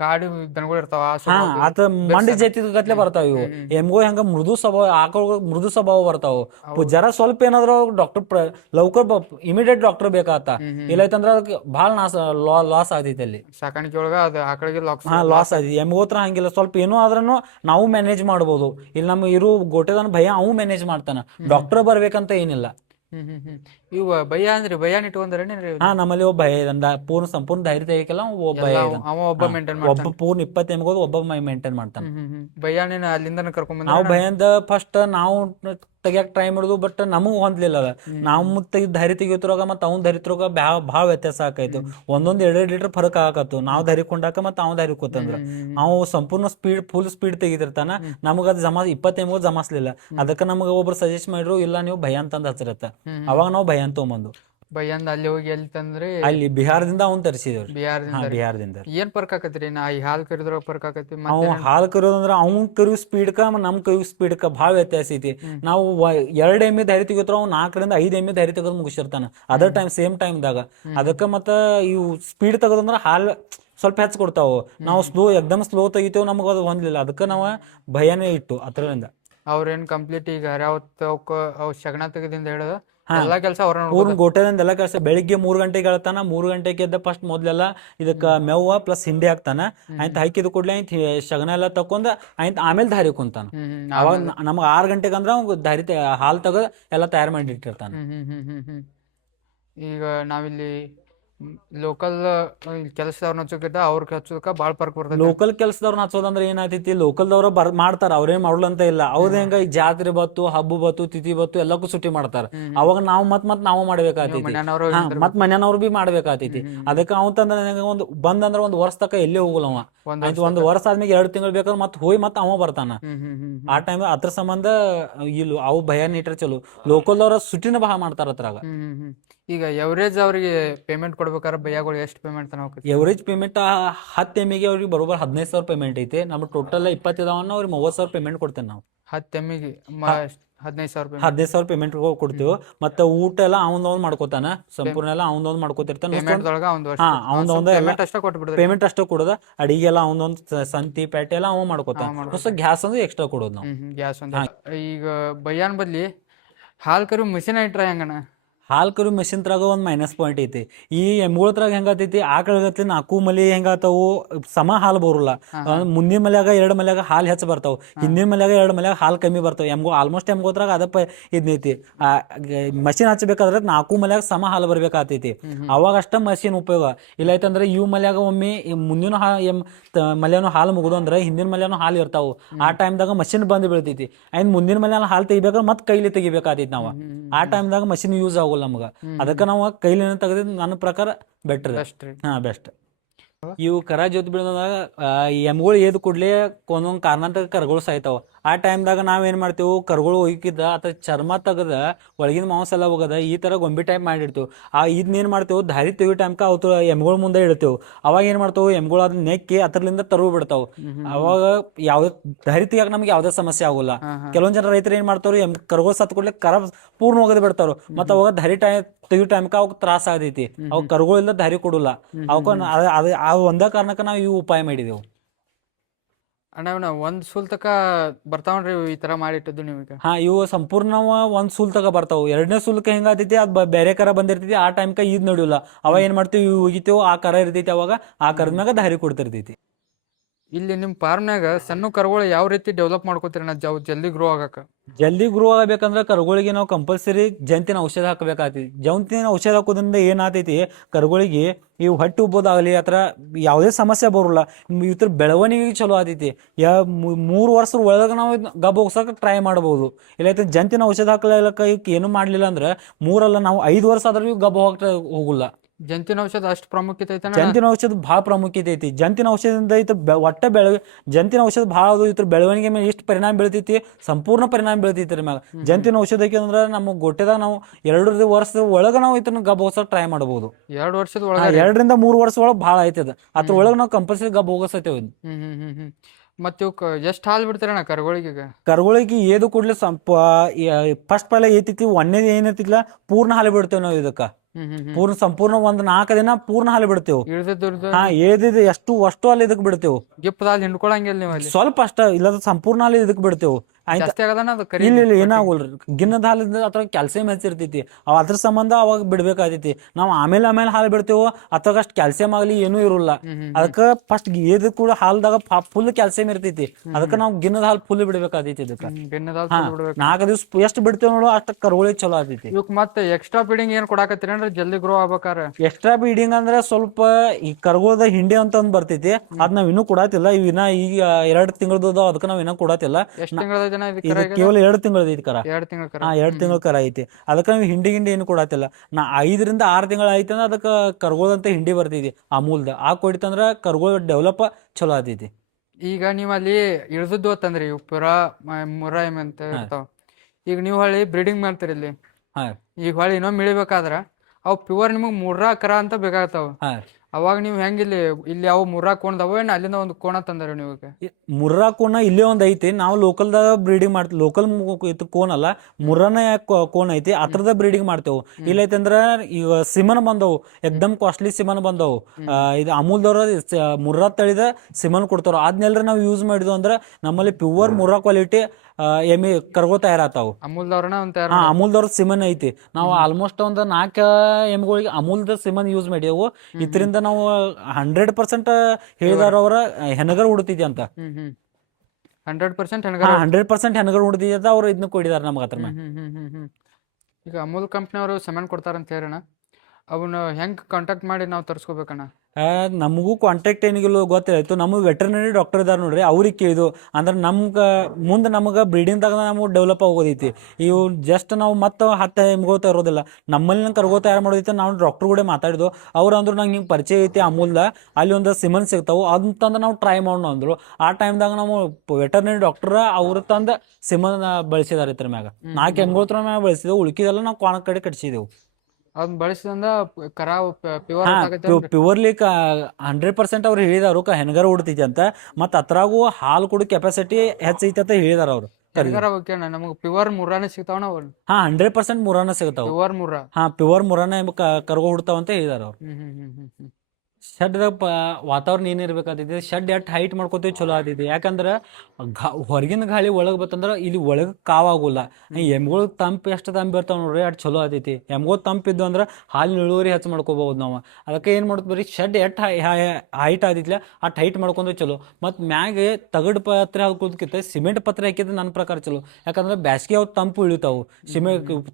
ಕಾಡಿ ದನಗಳು ಇರ್ತಾವ, ಆತ ಮಂಡಿ ಜಾತಿ ಗತ್ಲೆ ಬರ್ತಾವ. ಇವು ಎಮ್ಗಳು ಹೆಂಗ ಮೃದು ಸ್ವಭಾವ, ಆಕಳು ಮೃದು ಸ್ವಭಾವ ಬರ್ತಾವ. ಜರ ಸ್ವಲ್ಪ ಏನಾದ್ರು ಡಾಕ್ಟರ್ ಲೌಕರ್ ಇಮಿಡಿಯೇಟ್ ಡಾಕ್ಟರ್ ಬೇಕಾತ. ಇಲ್ಲೈತಂದ್ರ ಅದಕ್ಕೆ ಭಾಳ ಲಾಸ್ ಆಗ್ತೈತಿ ಅಲ್ಲಿ ಸಾಕಾಣಿಕೆ ಒಳಗ. ಅದು ಆಕಳಿಗೆ ಲಾಸ್ ಆಗ್ತೈತಿ. ಎಮ್ಗೋತ್ರ ಹಂಗಿಲ್ಲ, ಸ್ವಲ್ಪ ಏನೋ ಆದ್ರೂ ನಾವು ಮ್ಯಾನೇಜ್ ಮಾಡ್ಬೋದು. ಇಲ್ಲಿ ನಮ್ಮ ಇರು ಗೋಟೆದನ್ ಭಯ ಅವು ಮ್ಯಾನೇಜ್ ಮಾಡ್ತಾನ, ಡಾಕ್ಟರ್ ಬರ್ಬೇಕಂತ ಏನಿಲ್ಲ. ಇವು ಭಯ ಅಂದ್ರೆ ಭಯ ಇಟ್ಕೊಂಡ್ರೇನ್ರಿ? ಹಾ, ನಮ್ಮಲ್ಲಿ ಒಬ್ಬ ಭಯ ಇದ, ಸಂಪೂರ್ಣ ಧೈರ್ಯ ತೆಗಿಯಲ್ಲ. ಒಬ್ಬ ಮೇಂಟೈನ್ ಒಬ್ಬ ಪೂರ್ಣ 20 ಎಮ್ಗೋದು ಒಬ್ಬ ಮೇಂಟೈನ್ ಮಾಡ್ತಾನ. ಭಯಾನೇನ ಅಲ್ಲಿಂದ ಕರ್ಕೊಂಡ್ ನಾವು ಭಯಂದ ಫಸ್ಟ್ ನಾವು ತೆಗಿಯಕ್ ಟ್ರೈ ಮಾಡುದು, ಬಟ್ ನಮಗ್ ಹೊಂದ್ಲಿಲ್ಲ ಅದ. ನಾವು ಧೈರ್ಯ ತೆಗಿಯೋದ್ರಾಗ ಮತ್ತ ಅವ್ನ ಧೈರ್ಯದ್ರಾಗ ಭಾಳ ವ್ಯತ್ಯಾಸ ಆಕೈತು. ಒಂದೊಂದ್ 2 ಲೀಟರ್ ಫರಕ್ ಆಕತ್ತು. ನಾವು ಧೈರ್ಯಕೊಂಡಾಕ ಮತ್ತ ಅವ್ನ ಧೈರ್ಯಕೋತಂದ್ರ ಅವ್ ಸಂಪೂರ್ಣ ಫುಲ್ ಸ್ಪೀಡ್ ತೆಗಿತಿರ್ತಾನ. ನಮಗ ಅದು 20 ಎಮ್ಗೋ ಜಮಾಸ್ಲಿಲ್ಲ. ಅದಕ್ಕೆ ನಮಗ ಒಬ್ರು ಸಜೆಸ್ಟ್ ಮಾಡಿದ್ರು, ಇಲ್ಲ ನೀವು ಭಯ ಅಂತಂದ್ ಹಚ್ಚಿರತ್ತ. ಅವಾಗ ನಾವು ಭಯ ಅಂತ ತೊಗೊಂಬಂದು ಭಯಂದ ಅಲ್ಲಿ ಹೋಗಿ ಎಲ್ಲಿ ತಂದ್ರಿ? ಅಲ್ಲಿ ಬಿಹಾರದಿಂದ ಅವ್ನ್ ತರಿಸಿದೇವ್ರಿ. ಬಿಹಾರದಿಂದ. ಏನ್ ಫರ್ಕ್ ಆಕತ್ರಿ? ನಾ ಈ ಹಾಲ್ ಕರಿದ್ರ ಫರ್ಕ್ ಆಕತಿ? ಅವ್ ಹಾಲ್ ಕರಿಯೋದಂದ್ರ ಅವ್ನ್ ಕರಿಯೋ ಸ್ಪೀಡ್ಕ ನಮ್ ಕರಿಯೋ ಸ್ಪೀಡ್ಕ ಭಾಳ ವ್ಯತ್ಯಾಸ ಐತಿ. ನಾವು 2 ಎಮ್ಮೆ ಧೈರ್ಯ ತೆಗಿತಾರ, ಅವ್ 4 ರಿಂದ 5 ಎಮ್ಮೆ ಧೈರ್ಯ ತೆಗೆದು ಮುಗಿಸಿರ್ತಾನ ಅದರ್ ಟೈಮ್ ಸೇಮ್ ಟೈಮ್ದಾಗ. ಅದಕ್ಕ ಮತ್ತ ಇವು ಸ್ಪೀಡ್ ತೆಗದಂದ್ರ ಹಾಲ್ ಸ್ವಲ್ಪ ಹೆಚ್ಚು ಕೊಡ್ತಾವು. ನಾವು ಎಕ್ದಮ್ ಸ್ಲೋ ತೆಗಿತೇವ್, ನಮಗ ಅದು ಹೊಂದ್ಲಿಲ್ಲ. ಅದಕ್ಕ ನಾವ ಭಯನೇ ಇಟ್ಟು ಅದರಿಂದ. ಅವ್ರೇನ್ ಕಂಪ್ಲೀಟ್ ಈಗ ಅವ್ ಶಗಣ ತೆಗದಿಂದ ಹೇಳದ ಎಲ್ಲಾ ಕೆಲಸ ಪೂರ್ಣ ಗೋಟೆದಿಂದ ಎಲ್ಲಾ ಕೆಲಸ. ಬೆಳಿಗ್ಗೆ 3 ಗಂಟೆಗೆ ಹೇಳ್ತಾನ. 3 ಗಂಟೆಗೆ ಎದ್ದ ಫಸ್ಟ್ ಮೊದ್ಲೆಲ್ಲ ಇದಕ್ಕ ಮೇವ ಪ್ಲಸ್ ಹಿಂಡಿ ಹಾಕ್ತಾನ. ಆಯ್ತು ಹಾಕಿದ ಕೂಡ್ಲೆ ಆಯ್ತು ಶಗನ ಎಲ್ಲ ತಕೊಂಡ್ ಆಯ್ತು ಆಮೇಲೆ ದಾರಿ ಕುಂತಾನ. ಅವಾಗ ನಮ್ಗೆ 6 ಗಂಟೆಗೆ ಅಂದ್ರ ಅವ್ಗ ದಾರಿ ಹಾಲ್ ತಗದ್ ಎಲ್ಲ ತಯಾರು ಮಾಡಿ ಇಟ್ಟಿರ್ತಾನ. ಈಗ ನಾವಿಲ್ಲಿ ಲೋಕಲ್ ಕೆಲಸದವ್ರನ್ನ ಹಚ್ಚೋಕಿಂತ ಅವ್ರ ಹಚ್ಚೋದಕ್ಕ ಭಾಳ ಫರ್ಕ್ ಬರ್ತದೆ. ಲೋಕಲ್ ಕೆಲಸದವ್ರನ್ನ ಹಚ್ಚೋದಂದ್ರ ಏನಾಗ್ತೈತಿ, ಲೋಕಲ್ದವ್ರ ಮಾಡ್ತಾರ, ಅವ್ರೇನ್ ಮಾಡ್ಲಂತ ಇಲ್ಲ. ಅವ್ರದ್ ಹೆಂಗ ಈಗ ಜಾತ್ರೆ ಬತ್ತು, ಹಬ್ಬ ಬತ್ತು, ತಿಥಿ ಬತ್ತು, ಎಲ್ಲಕ್ಕೂ ಸುಟ್ಟಿ ಮಾಡ್ತಾರ. ಅವಾಗ ನಾವು ಮತ್ ನಾವು ಮಾಡ್ಬೇಕಾಗ್ತೈತಿ. ಮತ್ ಮನ್ಯಾನವ್ರು ಬಿ ಮಾಡ್ಬೇಕಾಗ್ತೈತಿ. ಅದಕ್ಕೆ ಅವ್ ತಂದ್ರ ಒಂದು ಬಂದಂದ್ರ ಒಂದ್ ವರ್ಷ ತಕ ಎಲ್ಲೇ ಹೋಗಲ್ಲ ಅವ. ಒಂದ್ ವರ್ಷ ಆದ್ಮೇಲೆ 2 ತಿಂಗಳು ಬೇಕಾದ್ರೆ ಮತ್ ಹೋಗಿ ಮತ್ ಅವ ಬರ್ತಾನ. ಆ ಟೈಮ್ ಅದ್ರ ಸಂಬಂಧ ಇಲ್ಲಿ ಅವು ಭಯ ನೀಟ್ರ ಚಲೋ. ಲೋಕಲ್ದವ್ರ ಸುಟ್ಟಿನ ಭಾಳ ಮಾಡ್ತಾರ ಅದ್ರಾಗ. ಈಗ ಎವರೇಜ್ ಅವ್ರಿಗೆ ಪೇಮೆಂಟ್ ಕೊಡ್ಬೇಕಾದ್ರೆ ಭಯಗಳು ಎಷ್ಟು ಪೇಮೆಂಟ್ ತಗೋಬೇಕು? ಎವರೇಜ್ ಪೇಮೆಂಟ್ 10 ಎಮ್ಮಿಗೆ ಅವ್ರಿಗೆ ಬರೋಬ್ಬರ 15,000 ಪೇಮೆಂಟ್ ಐತಿ. ನಮ್ಗೆ ಟೋಟಲ್ 20 ಇದಾವನ್ನ ಅವ್ರಿಗೆ 30,000 ಪೇಮೆಂಟ್ ಕೊಡ್ತೇನೆ ನಾವು. 10 ಎಮ್ಮಿಗೆ 15,000 ಪೇಮೆಂಟ್ ಕೊಡ್ತೀವಿ. ಮತ್ತೆ ಊಟ ಎಲ್ಲ ಅವ್ನ್ ಮಾಡ್ಕೋತಾನ, ಸಂಪೂರ್ಣ ಎಲ್ಲ ಅವ್ನ್ ಮಾಡ್ಕೋತಿರ್ತಾನ. ಪೇಮೆಂಟ್ ಅಷ್ಟೇ ಕೊಡೋದ. ಅಡಿಗೆ ಎಲ್ಲ ಅವ್ನೊಂದ್ ಸಂತಿ ಪೇಟೆ ಎಲ್ಲ ಅವ್ ಮಾಡ್ಕೋತಾನ. ಗ್ಯಾಸ್ ಅಂದ್ರೆ ಎಕ್ಸ್ಟ್ರಾ ಕೊಡೋದು ನಾವು. ಗ್ಯಾಸ್ ಈಗ ಭಯಾನ್ ಬದ್ಲಿ ಹಾಲ್ ಕರಿ ಮಿಷಿನ್ ಇಟ್ರ ಹೆಂಗಣ? ಹಾಲ್ ಕರು ಮೆಷಿನ್ ತ್ರಾಗ ಒಂದು ಮೈನಸ್ ಪಾಯಿಂಟ್ ಐತಿ. ಈ ಎಮ್ಗೊಳತ್ರಾಗ ಹೆಂಗತೈತಿ, ಆಕಳಗತ್ಲಿ 4 ಮಲಿ ಹೆಂಗಾತಾವು ಸಮ ಹಾಲು ಬರೋಲ್ಲ. ಮುಂದಿನ ಮಲ್ಯಾಗ 2 ಮಲ್ಯಾಗ ಹಾಲು ಹೆಚ್ಚು ಬರ್ತಾವ, ಹಿಂದಿನ ಮಲ್ಯಾಗ 2 ಮಲ್ಯಾಗ ಹಾಲು ಕಮ್ಮಿ ಬರ್ತಾವ. ಆಲ್ಮೋಸ್ಟ್ ಎಮ್ಗೋತ್ರಾಗ ಅದಪ್ಪ ಇದೈತಿ. ಮಷಿನ್ ಹಚ್ಚಬೇಕಾದ್ರೆ 4 ಮಲ್ಯಾಗ ಸಮ ಹಾಲು ಬರ್ಬೇಕಾಗ್ತೈತಿ. ಅವಾಗ ಅಷ್ಟ ಮಷಿನ್ ಉಪಯೋಗ. ಇಲ್ಲೈತಂದ್ರೆ ಇವು ಮಲ್ಯಾಗ ಒಮ್ಮೆ ಮುಂದಿನ ಮಲ್ಯಾನು ಹಾಲು ಮುಗಿದು ಅಂದ್ರೆ ಹಿಂದಿನ ಮಲ್ಯಾನು ಹಾಲು ಇರ್ತಾವು. ಆ ಟೈಮ್ದಾಗ ಮಷಿನ್ ಬಂದು ಬೀಳ್ತೈತಿ. ಆಯ್ತು ಮುಂದಿನ ಮಲ್ಯಾನ ಹಾಲು ತೆಗಿಬೇಕಾದ್ರೆ ಮತ್ತೆ ಕೈಲಿ ತೆಗಿಬೇಕಾಗ್ತೈತಿ ನಾವು. ಆ ಟೈಮ್ದಾಗ ಮಷಿನ್ ಯೂಸ್ ಆಗೋಲ್ಲ ನಮಗ. ಅದಕ್ಕೆ ನಾವು ಕೈಲಿ ತೆಗೆದ್ ನನ್ನ ಪ್ರಕಾರ ಬೆಟರ್. ಬೆಸ್ಟ್. ಇವು ಕರ ಜೊತೆ ಬೀಳದಾಗ ಎಮ್ಗಳು ಏದ್ ಕೂಡ್ಲೆ ಒಂದೊಂದು ಕಾರಣಾಂತಕ ಕರ್ಗಳು ಸಾಯ್ತಾವ. ಆ ಟೈಮ್ದಾಗ ನಾವೇನ್ ಮಾಡ್ತೇವೆ, ಕರ್ಗಳು ಒಯ್ಕಿದ್ದ ಅದ ಚರ್ಮ ತೆಗದ ಒಳಗಿನ ಮಾಂಸ ಎಲ್ಲ ಹೋಗದ ಈ ತರ ಗೊಂಬಿ ಟೈಪ್ ಮಾಡಿರ್ತೇವೆ. ಇದನ್ನೇನ್ ಮಾಡ್ತೇವೆ, ದಾರಿ ತೆಗಿಯೋ ಟೈಮ್ಕ ಅವತ್ತು ಎಮ್ಗಳ ಮುಂದೆ ಇಡ್ತೇವೆ. ಅವಾಗ ಏನ್ ಮಾಡ್ತೇವೆ, ಎಮ್ಗಳು ಅದನ್ನ ನೆಕ್ಕಿ ಅದ್ರಲಿಂದ ತರು ಬಿಡ್ತಾವ. ಅವಾಗ ಯಾವ್ದೇ ದಾರಿ ತೆಗಿಯಾಕ ನಮ್ಗೆ ಯಾವ್ದೇ ಸಮಸ್ಯೆ ಆಗೋಲ್ಲ. ಕೆಲವೊಂದ್ ಜನ ರೈತರು ಏನ್ ಮಾಡ್ತಾವ್ರು, ಕರ್ಗಳು ಸತ್ ಕೂಡ್ಲೆ ಕರ ಪೂರ್ಣ ಹೋಗದ್ ಬಿಡ್ತಾರ. ಮತ್ತ ಅವಾಗ ದಾರಿ ತೆಗಿಯೋ ಟೈಮ್ಕ ಅವಾಗ ತ್ರಾಸ ಆಗೈತಿ. ಅವ್ ಕರ್ಗಳಿಂದ ದಾರಿ ಕೊಡಲ್ಲ. ಅವಕ್ಕ ಒಂದ ಕಾರಣಕ್ಕ ನಾವು ಇವು ಉಪಾಯ ಮಾಡಿದೆವು. ಅಣ್ಣ ಒಂದ್ ಸೂಲ್ ತಕ ಬರ್ತಾವನ್ರಿ ಈ ತರ ಮಾಡಿಟ್ಟದ್ದು ನಿಮಗೆ? ಇವು ಸಂಪೂರ್ಣ ಒಂದ್ ಸೂಲ್ ತಕ ಬರ್ತಾವ. 2ನೇ ಸೂಲ್ಕ ಹೆಂಗಾತೈತಿ, ಅದ್ ಬೇರೆ ಕರ ಬಂದಿರ್ತೈತಿ. ಆ ಟೈಮ್ಕ ಇದ್ ನಡಿಯಲ್ಲ. ಅವಾಗ ಏನ್ ಮಾಡ್ತೀವಿ, ಇವು ಹೋಗಿತೇವು, ಆ ಕರ ಇರ್ತೈತಿ. ಅವಾಗ ಆ ಕರದ ಮ್ಯಾಗ ದಾರಿ ಕೊಡ್ತಿರ್ತೈತಿ. ಇಲ್ಲಿ ನಿಮ್ಮ ಫಾರ್ಮ್ನಾಗ ಸಣ್ಣ ಕರುಗಳು ಯಾವ ರೀತಿ ಡೆವಲಪ್ ಮಾಡ್ಕೋತೀರಿ ನಾ ಜಲ್ದಿ ಗ್ರೋ ಆಗಕ್ಕೆ? ಜಲ್ದಿ ಗ್ರೋ ಆಗಬೇಕಂದ್ರೆ ಕರುಗಳಿಗೆ ನಾವು ಕಂಪಲ್ಸರಿ ಜಂತಿನ ಔಷಧ ಹಾಕಬೇಕಾಗ್ತೈತಿ. ಜಂತಿನ ಔಷಧ ಹಾಕೋದ್ರಿಂದ ಏನಾಗ್ತೈತಿ, ಕರುಗಳಿಗೆ ಇವು ಹೊಟ್ಟೆ ಉಬ್ಬೋದಾಗಲಿ ಅಥವಾ ಯಾವುದೇ ಸಮಸ್ಯೆ ಬರೋಲ್ಲ. ಇದ್ರ ಬೆಳವಣಿಗೆಗೆ ಚಲೋ ಆಗ್ತೈತಿ. 3 ವರ್ಷದ ಒಳಗೆ ನಾವು ಗಬ್ಬ ಹೋಗ್ಸಕ್ಕೆ ಟ್ರೈ ಮಾಡ್ಬೋದು. ಇಲ್ಲೈತೆ ಜಂತಿನ ಔಷಧ ಹಾಕ್ಲಿಕ್ಕೆ ಏನು ಮಾಡಲಿಲ್ಲ ಅಂದ್ರೆ 3 ಅಲ್ಲ, ನಾವು 5 ವರ್ಷ ಆದ್ರೂ ಇವು ಗಬ್ಬ ಹೋಗಲ್ಲ. ಜಂತಿನ ಔಷಧ ಅಷ್ಟು ಪ್ರಾಮುಖ್ಯತೆ ಐತೆ? ಜಂತಿನ ಔಷಧ ಭಾಳ ಪ್ರಾಮುಖ್ಯತೆ ಐತಿ. ಜಂತಿನ ಔಷಧದಿಂದ ಒಟ್ಟ ಜಂತಿನ ಔಷಧ ಭಾಳ ಅದು ಇದ್ರ ಬೆಳವಣಿಗೆ ಮೇಲೆ ಎಷ್ಟು ಪರಿಣಾಮ ಬೀಳ್ತೈತಿ, ಸಂಪೂರ್ಣ ಪರಿಣಾಮ ಬೀಳ್ತೈತಿ ಮ್ಯಾಗ. ಜಂತಿನ ಔಷಧಕ್ಕೆ ಅಂದ್ರೆ ನಮ್ಮ ಗೊಟ್ಟೆದಾಗ ನಾವು 2 ವರ್ಷದ ಒಳಗೆ ನಾವು ಇದನ್ನ ಗಬ್ಬ ಹೋಗ್ಸಕ್ ಟ್ರೈ ಮಾಡ್ಬೋದು. 2 ವರ್ಷದ ಒಳಗೆ? 2 ರಿಂದ 3 ವರ್ಷ ಒಳಗೆ ಭಾಳ ಐತದ. ಅದ್ರ ಒಳಗೆ ನಾವು ಕಂಪಲ್ಸರಿ ಗಬ್ಬ ಹೋಗಸತ್ತೇವೆ. ಮತ್ತೆ ಇವಕ್ಕೆ ಎಷ್ಟು ಹಾಲು ಬಿಡ್ತಾರಣ್ಣ ಕರುಗಳಿಗೆ? ಕರುಗಳಿಗೆ ಏದು ಕೂಡಲೇ ಫಸ್ಟ್ ಪೈಲ ಏತೈತಿ ಒಂದೇದು ಏನೈತಿಲ್ಲ ಪೂರ್ಣ ಹಾಲು ಬಿಡ್ತೇವೆ ನಾವು ಇದಕ್ಕ. ಸಂಪೂರ್ಣ 4 ದಿನ ಪೂರ್ಣ ಹಾಲು ಬಿಡ್ತೇವೆ. ಏದಿದೆ ಅಷ್ಟು ಹಾಲು ಇದಕ್ ಬಿಡ್ತೇವೆ. ಗಿಪ್ಪದ ಹಾಲು ಹಿಂಡ್ಕೊಳಂಗಿಲ್ಲ ನೀವು ಅಲ್ಲಿ? ಸ್ವಲ್ಪ ಅಷ್ಟ, ಇಲ್ಲ ಸಂಪೂರ್ಣ ಹಾಲು ಇದಕ್ ಬಿಡ್ತೇವೆ. ಇಲ್ಲ ಏನಾಗಲ್ರಿ. ಗಿನ್ನದ ಹಾಲಿಂದ ಅದ್ರ ಕ್ಯಾಲ್ಸಿಯಂ ಹೆಚ್ಚಿರ್ತೈತಿ. ಅದ್ರ ಸಂಬಂಧ ಅವಾಗ ಬಿಡ್ಬೇಕಾಗ್ತೈತಿ. ನಾವು ಆಮೇಲೆ ಹಾಲು ಬಿಡ್ತೇವೋ ಅದ್ರಾಗ ಅಷ್ಟು ಕ್ಯಾಲ್ಸಿಯಂ ಆಗ್ಲಿ ಏನೂ ಇರೋಲ್ಲ. ಅದಕ್ಕೆ ಫಸ್ಟ್ ಏದ್ ಕೂಡ ಹಾಲ್ದಾಗ ಫುಲ್ ಕ್ಯಾಲ್ಸಿಯಂ ಇರ್ತೈತಿ. ಅದಕ್ಕೆ ನಾವು ಗಿನ್ನದ ಹಾಲು ಫುಲ್ ಬಿಡ್ಬೇಕಾಗ್ತೈತಿ. ಇದಕ್ಕೆ 4 ದಿವಸ ಎಷ್ಟು ಬಿಡ್ತೇವೆ ನೋಡು ಅಷ್ಟ ಕರುಗಳಿಗೆ ಚಲೋ ಆಗ್ತೈತಿ. ಇವಕ್ ಮತ್ತೆ ಎಕ್ಸ್ಟ್ರಾ ಫೀಡಿಂಗ್ ಏನ್ ಕೊಡಾಕತ್ತೀರಿ ಅಂದ್ರೆ ಜಲ್ದಿ ಗ್ರೋ ಆಗ್ಬೇಕಾರ? ಎಕ್ಸ್ಟ್ರಾ ಫೀಡಿಂಗ್ ಅಂದ್ರೆ ಸ್ವಲ್ಪ ಈ ಕರುಗೋದ ಹಿಂಡಿ ಅಂತ ಒಂದ್ ಬರ್ತೈತಿ, ಅದ್ ನಾವ್ ಇನ್ನೂ ಕೊಡಾತಿಲ್ಲ. ಇವಿನ ಈಗ 2 ತಿಂಗಳದ ಅದಕ್ಕೆ ನಾವ್ ಇನ್ನೂ ಕೊಡಾತಿಲ್ಲ. ಕೇವಲ 2 ತಿಂಗಳದ ಐತಿ ಕರ. 2 ತಿಂಗಳ ಕರ ಐತಿ. ಅದಕ್ಕೆ ನಾವು ಹಿಂಡಿ ಏನು ಕೊಡಾತಿಲ್ಲ. 5 ರಿಂದ 6 ತಿಂಗಳ ಐತಂದ್ರ ಅದಕ್ಕೆ ಕರ್ಗೋದಂತ ಹಿಂಡಿ ಬರ್ತೈತಿ ಅಮೂಲ್ದ. ಆ ಕೊಡಿತಂದ್ರ ಕರ್ಗೋಳ ಡೆವಲಪ್ ಚಲೋ ಆತೈತಿ. ಈಗ ನೀವ್ ಅಲ್ಲಿ ಇಳ್ದದ್ದು ಅಂತಂದ್ರಿ ಇವ್ ಪುರಾ ಮುರಾಯಮ್ ಅಂತ ಇರ್ತಾವ. ಈಗ ನೀವು ಹೊಳ್ಳಿ ಬ್ರೀಡಿಂಗ್ ಮಾಡ್ತೀರಿ ಇಲ್ಲಿ. ಈಗ ಹೊಳ್ಳಿ ಇನ್ನೊಮ್ಮೆ ಇಳಿಬೇಕಾದ್ರ ಅವ್ ಪ್ಯೂರ್ ನಿಮಗ್ 3 ಕರ ಅಂತ ಬೇಕಾಗ್ತಾವ. ಅವಾಗ ನೀವು ಹೆಂಗಿಲ್ಲಿ ಇಲ್ಲಿ ಅವು 3 ಕೋಣದವ ಏನ್ ಅಲ್ಲಿಂದ ಒಂದು ಕೋಣ ತಂದಾರ ನೀವು? 3 ಕೋಣ ಇಲ್ಲೇ ಒಂದ್ ಐತಿ. ನಾವು ಲೋಕಲ್ದಾಗ ಬ್ರೀಡಿಂಗ್ ಮಾಡ್ತೀವಿ. ಲೋಕಲ್ ಕೋನ್ ಅಲ್ಲ, 3ನೇ ಕೋನ್ ಐತಿ, ಅದ್ರದ ಬ್ರೀಡಿಂಗ್ ಮಾಡ್ತೇವೆ. ಇಲ್ಲೈತಂದ್ರ ಈಗ ಸಿಮನ್ ಬಂದವು, ಎಕ್ದಮ್ ಕಾಸ್ಟ್ಲಿ ಸಿಮನ್ ಬಂದವು. ಇದು ಅಮೂಲ್ದವ್ರ 3 ತಳಿದ ಸಿಮನ್ ಕೊಡ್ತಾರ. ಅದ್ನೆಲ್ರ ನಾವು ಯೂಸ್ ಮಾಡಿದ್ವು ಅಂದ್ರೆ ನಮ್ಮಲ್ಲಿ ಪ್ಯೂರ್ 3 ಕ್ವಾಲಿಟಿ ಎಮ್ಮಿ ಕರ್ಗೋ ತಯಾರಾತಾವು. ಅಮೂಲ್ದವ್ರ ಸಿಮನ್ ಐತಿ. ನಾವು ಆಲ್ಮೋಸ್ಟ್ ಒಂದು 4 ಎಮ್ಮಿಗಳಿಗೆ ಅಮೂಲ್ದ ಸಿಮನ್ ಯೂಸ್ ಮಾಡಿದೆವು. ಇದರಿಂದ ನಾವು 100% ಹೇಳಿದಾರ ಅವ್ರ ಹೆನಗರ್ ಉಡ್ತಿದ್ಯ ಅಂತ. 100% ಹೆನಗರ್ ಉಡ್ತಿದ್ಯ ಅಂತ ಅವ್ರು ಇದನ್ನ ಕೊಡಿದಾರ ನಮ್ಗೆ. ಅದ್ರ ಈಗ ಅಮೂಲ್ ಕಂಪ್ನಿ ಅವರು ಸಿಮೆಂಟ್ ಕೊಡ್ತಾರಂತ ಹೇಳೋಣ, ಅವನ್ನ ಹೆಂಗ್ ಕಾಂಟ್ಯಾಕ್ಟ್ ಮಾಡಿ ನಾವು ತರಿಸ್ಕೋಬೇಕಣ್ಣ? ನಮಗೂ ಕಾಂಟ್ಯಾಕ್ಟ್ ಏನಿಲ್ಲ ಗೊತ್ತಾಯ್ತು. ನಮಗೆ ವೆಟರ್ನರಿ ಡಾಕ್ಟರ್ ಇದಾರೆ ನೋಡ್ರಿ, ಅವ್ರಿಗೆ ಕೇಳಿದ್ವು ಅಂದ್ರೆ ಮುಂದೆ ನಮಗೆ ಬ್ರೀಡಿಂಗ್ದಾಗ ನಮಗೆ ಡೆವಲಪ್ ಆಗೋದೈತಿ. ಇವು ಜಸ್ಟ್ ನಾವು ಮತ್ತೆ 10 ಎಮ್ಮಿಗೋತಾ ಇರೋದಿಲ್ಲ. ನಮ್ಮಲ್ಲಿ ಕರ್ಗೋ ತಯಾರು ಮಾಡೋದೈತೆ. ನಾವು ಡಾಕ್ಟರ್ ಕೂಡ ಮಾತಾಡಿದ್ವು. ಅವ್ರು ಅಂದ್ರು ನಂಗೆ ಹಿಂಗೆ ಪರಿಚಯ ಐತಿ ಅಮೂಲ್ದ, ಅಲ್ಲಿ ಒಂದು ಸಿಮನ್ ಸಿಗ್ತಾವು ಅಂತಂದ್ರೆ ನಾವು ಟ್ರೈ ಮಾಡೋಣ ಅಂದ್ರು. ಆ ಟೈಮ್ದಾಗ ನಾವು ವೆಟರ್ನರಿ ಡಾಕ್ಟರ್ ಅವ್ರ ತಂದು ಸಿಮನ್ ಬಳಸಿದಾರೆ. ಇದ್ರ ಮ್ಯಾಗ 4 ಎಮ್ಮಿಗೋತ್ರ ಮ್ಯಾಗ ಬಳಸಿದೆವು. ಉಳ್ಕಿದೆಲ್ಲ ನಾವು ಕೋಣ ಕಡೆ ಕಟ್ಸಿದೆವು. ಅದನ್ನ ಬಳಸಿದಂದ ಕರ ಪ್ಯೂರ್ಲಿ 100% ಅವ್ರು ಹೇಳಿದಾರು ಹೆನಗರ ಉಡ್ತೈತಿ ಅಂತ. ಮತ್ತ ಅದ್ರಾಗೂ ಹಾಲು ಕೊಡೋ ಕೆಪಾಸಿಟಿ ಹೆಚ್ಚೈತಿ ಅಂತ ಹೇಳಿದಾರ ಅವ್ರು. ನಮಗೆ ಪ್ಯೂರ್ ಮುರಾನೇ ಸಿಗ್ತಾವ? 100% ಮುರಾನ ಸಿಗ್ತಾವ. ಪ್ಯೂರ್ ಮುರಾನ ಕರ್ಗೋ ಹುಡ್ತಾವ ಅಂತ ಹೇಳಿದಾರ ಅವ್ರು. ಶೆಡ್ದಾಗ ವಾತಾವರಣ ಏನಿರ್ಬೇಕಾಗ್ತೈತಿ, ಶೆಡ್ ಎಷ್ಟು ಹೈಟ್ ಮಾಡ್ಕೋತೀವಿ ಚಲೋ ಆಗ್ತೈತಿ. ಯಾಕಂದ್ರೆ ಹೊರಗಿನ ಗಾಳಿ ಒಳಗೆ ಬತ್ತಂದ್ರೆ ಇಲ್ಲಿ ಒಳಗೆ ಕಾವಾಗೋಲ್ಲ. ಎಮ್ಗಳು ಎಷ್ಟು ತಂಪು ಇರ್ತಾವ ನೋಡ್ರಿ, ಅಷ್ಟು ಚಲೋ ಆಗ್ತೈತಿ. ಎಮ್ಗಳು ತಂಪಿದ್ದು ಅಂದ್ರೆ ಹಾಲಿನ ಇಳುವರಿ ಹೆಚ್ಚು ಮಾಡ್ಕೋಬಹುದು ನಾವು. ಅದಕ್ಕೆ ಏನು ಮಾಡ್ತೀವಿ ಬರೀ ಶೆಡ್ ಎಷ್ಟು ಹೈಟ್ ಆಗ್ತೈತಿಲ್ಲ ಅಷ್ಟು ಹೈಟ್ ಮಾಡ್ಕೊಂಡ್ರೆ ಚಲೋ. ಮತ್ತು ಮ್ಯಾಗೆ ತಗಡು ಪತ್ರೆ ಹಾಕೋದಕ್ಕಿಂತ ಸಿಮೆಂಟ್ ಪತ್ರೆ ಹಾಕಿದ್ರೆ ನನ್ನ ಪ್ರಕಾರ ಚಲೋ. ಯಾಕಂದ್ರೆ ಬ್ಯಾಸ್ಗೆ ಅವು ತಂಪು ಇಳಿತಾವು.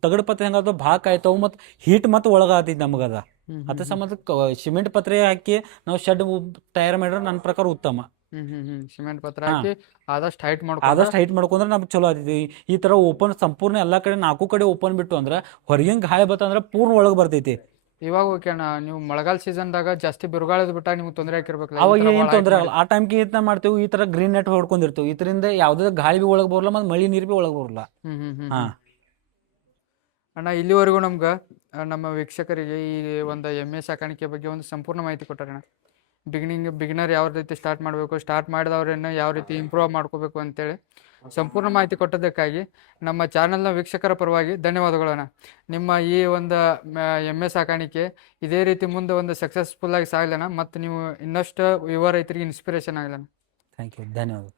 ತಗಡು ಪತ್ರೆ ಹೆಂಗಾದ್ರು ಭಾಳ ಕಾಯ್ತಾವು ಮತ್ತು ಹೀಟ್ ಮತ್ತು ಒಳಗಾಗ್ತೈತಿ ನಮಗದ. ಅದ್ರ ಸಂಬಂಧ ಸಿಮೆಂಟ್ ಪತ್ರೆ ಹಾಕಿ ನಾವು ಶೆಡ್ ತಯಾರು ಮಾಡಿದ್ರೆ ನನ್ನ ಪ್ರಕಾರ ಉತ್ತಮ. ಸಿಮೆಂಟ್ ಪತ್ರೆ ಹಾಕಿ ಆದಷ್ಟು ಹೈಟ್ ಮಾಡ್ಕೊಂಡ್ರೆ ನಮ್ಗೆ ಚಲೋ ಆಗ್ತೈತಿ. ಈ ತರ ಓಪನ್ ಸಂಪೂರ್ಣ ಎಲ್ಲಾ ಕಡೆ 4 ಕಡೆ ಓಪನ್ ಬಿಟ್ಟು ಅಂದ್ರೆ ಹೊರಗಿನ ಗಾಳಿ ಬತ್ತಂದ್ರೆ ಪೂರ್ಣ ಒಳಗೆ ಬರ್ತೈತಿ. ಇವಾಗ ಓಕೆನಾ, ನೀವು ಮಳೆಗಾಲ ಸೀಸನ್ದಾಗ ಜಾಸ್ತಿ ಬಿರುಗಾಳದ ಬಿಟ್ಟಾಗ ನಿಮ್ಗೆ ತೊಂದರೆ ಆಗಿರ್ಬೇಕಲ್ಲ? ಅವಾಗ ಏನ್ ತೊಂದರೆ ಆಗಲ್ಲ. ಆ ಟೈಮ್ಗೆ ಏನ್ ಮಾಡ್ತೇವೆ, ಈ ತರ ಗ್ರೀನ್ ನೆಟ್ ಹೊಡ್ಕೊಂಡಿರ್ತೀವಿ. ಇದರಿಂದ ಯಾವ್ದೇ ಗಾಳಿ ಬಿ ಒಳಗೆ ಬರಲ್ಲ ಮತ್ತು ಮಳಿ ನೀರು ಬಿ ಒಳಗೆ ಬರಲ್ಲ. ಅಣ್ಣ, ಇಲ್ಲಿವರೆಗೂ ನಮ್ಗೆ ನಮ್ಮ ವೀಕ್ಷಕರಿಗೆ ಈ ಒಂದು ಎಮ್ಮೆ ಸಾಕಾಣಿಕೆ ಬಗ್ಗೆ ಒಂದು ಸಂಪೂರ್ಣ ಮಾಹಿತಿ ಕೊಟ್ಟಾರಣ್ಣ. ಬಿಗಿನರ್ ಯಾವ ರೀತಿ ಸ್ಟಾರ್ಟ್ ಮಾಡಬೇಕು, ಸ್ಟಾರ್ಟ್ ಮಾಡಿದವ್ರನ್ನ ಯಾವ ರೀತಿ ಇಂಪ್ರೂವ್ ಮಾಡ್ಕೋಬೇಕು ಅಂತೇಳಿ ಸಂಪೂರ್ಣ ಮಾಹಿತಿ ಕೊಟ್ಟದಕ್ಕಾಗಿ ನಮ್ಮ ಚಾನಲ್ನ ವೀಕ್ಷಕರ ಪರವಾಗಿ ಧನ್ಯವಾದಗಳಣ್ಣ. ನಿಮ್ಮ ಈ ಒಂದು ಎಮ್ಮೆ ಸಾಕಾಣಿಕೆ ಇದೇ ರೀತಿ ಮುಂದೆ ಒಂದು ಸಕ್ಸಸ್ಫುಲ್ ಆಗಿ ಸಾಗಲಣ್ಣ, ಮತ್ತು ನೀವು ಇನ್ನಷ್ಟು ಯುವ ರೈತರಿಗೆ ಇನ್ಸ್ಪಿರೇಷನ್ ಆಗಲಣ್ಣ. ಥ್ಯಾಂಕ್ ಯು, ಧನ್ಯವಾದ.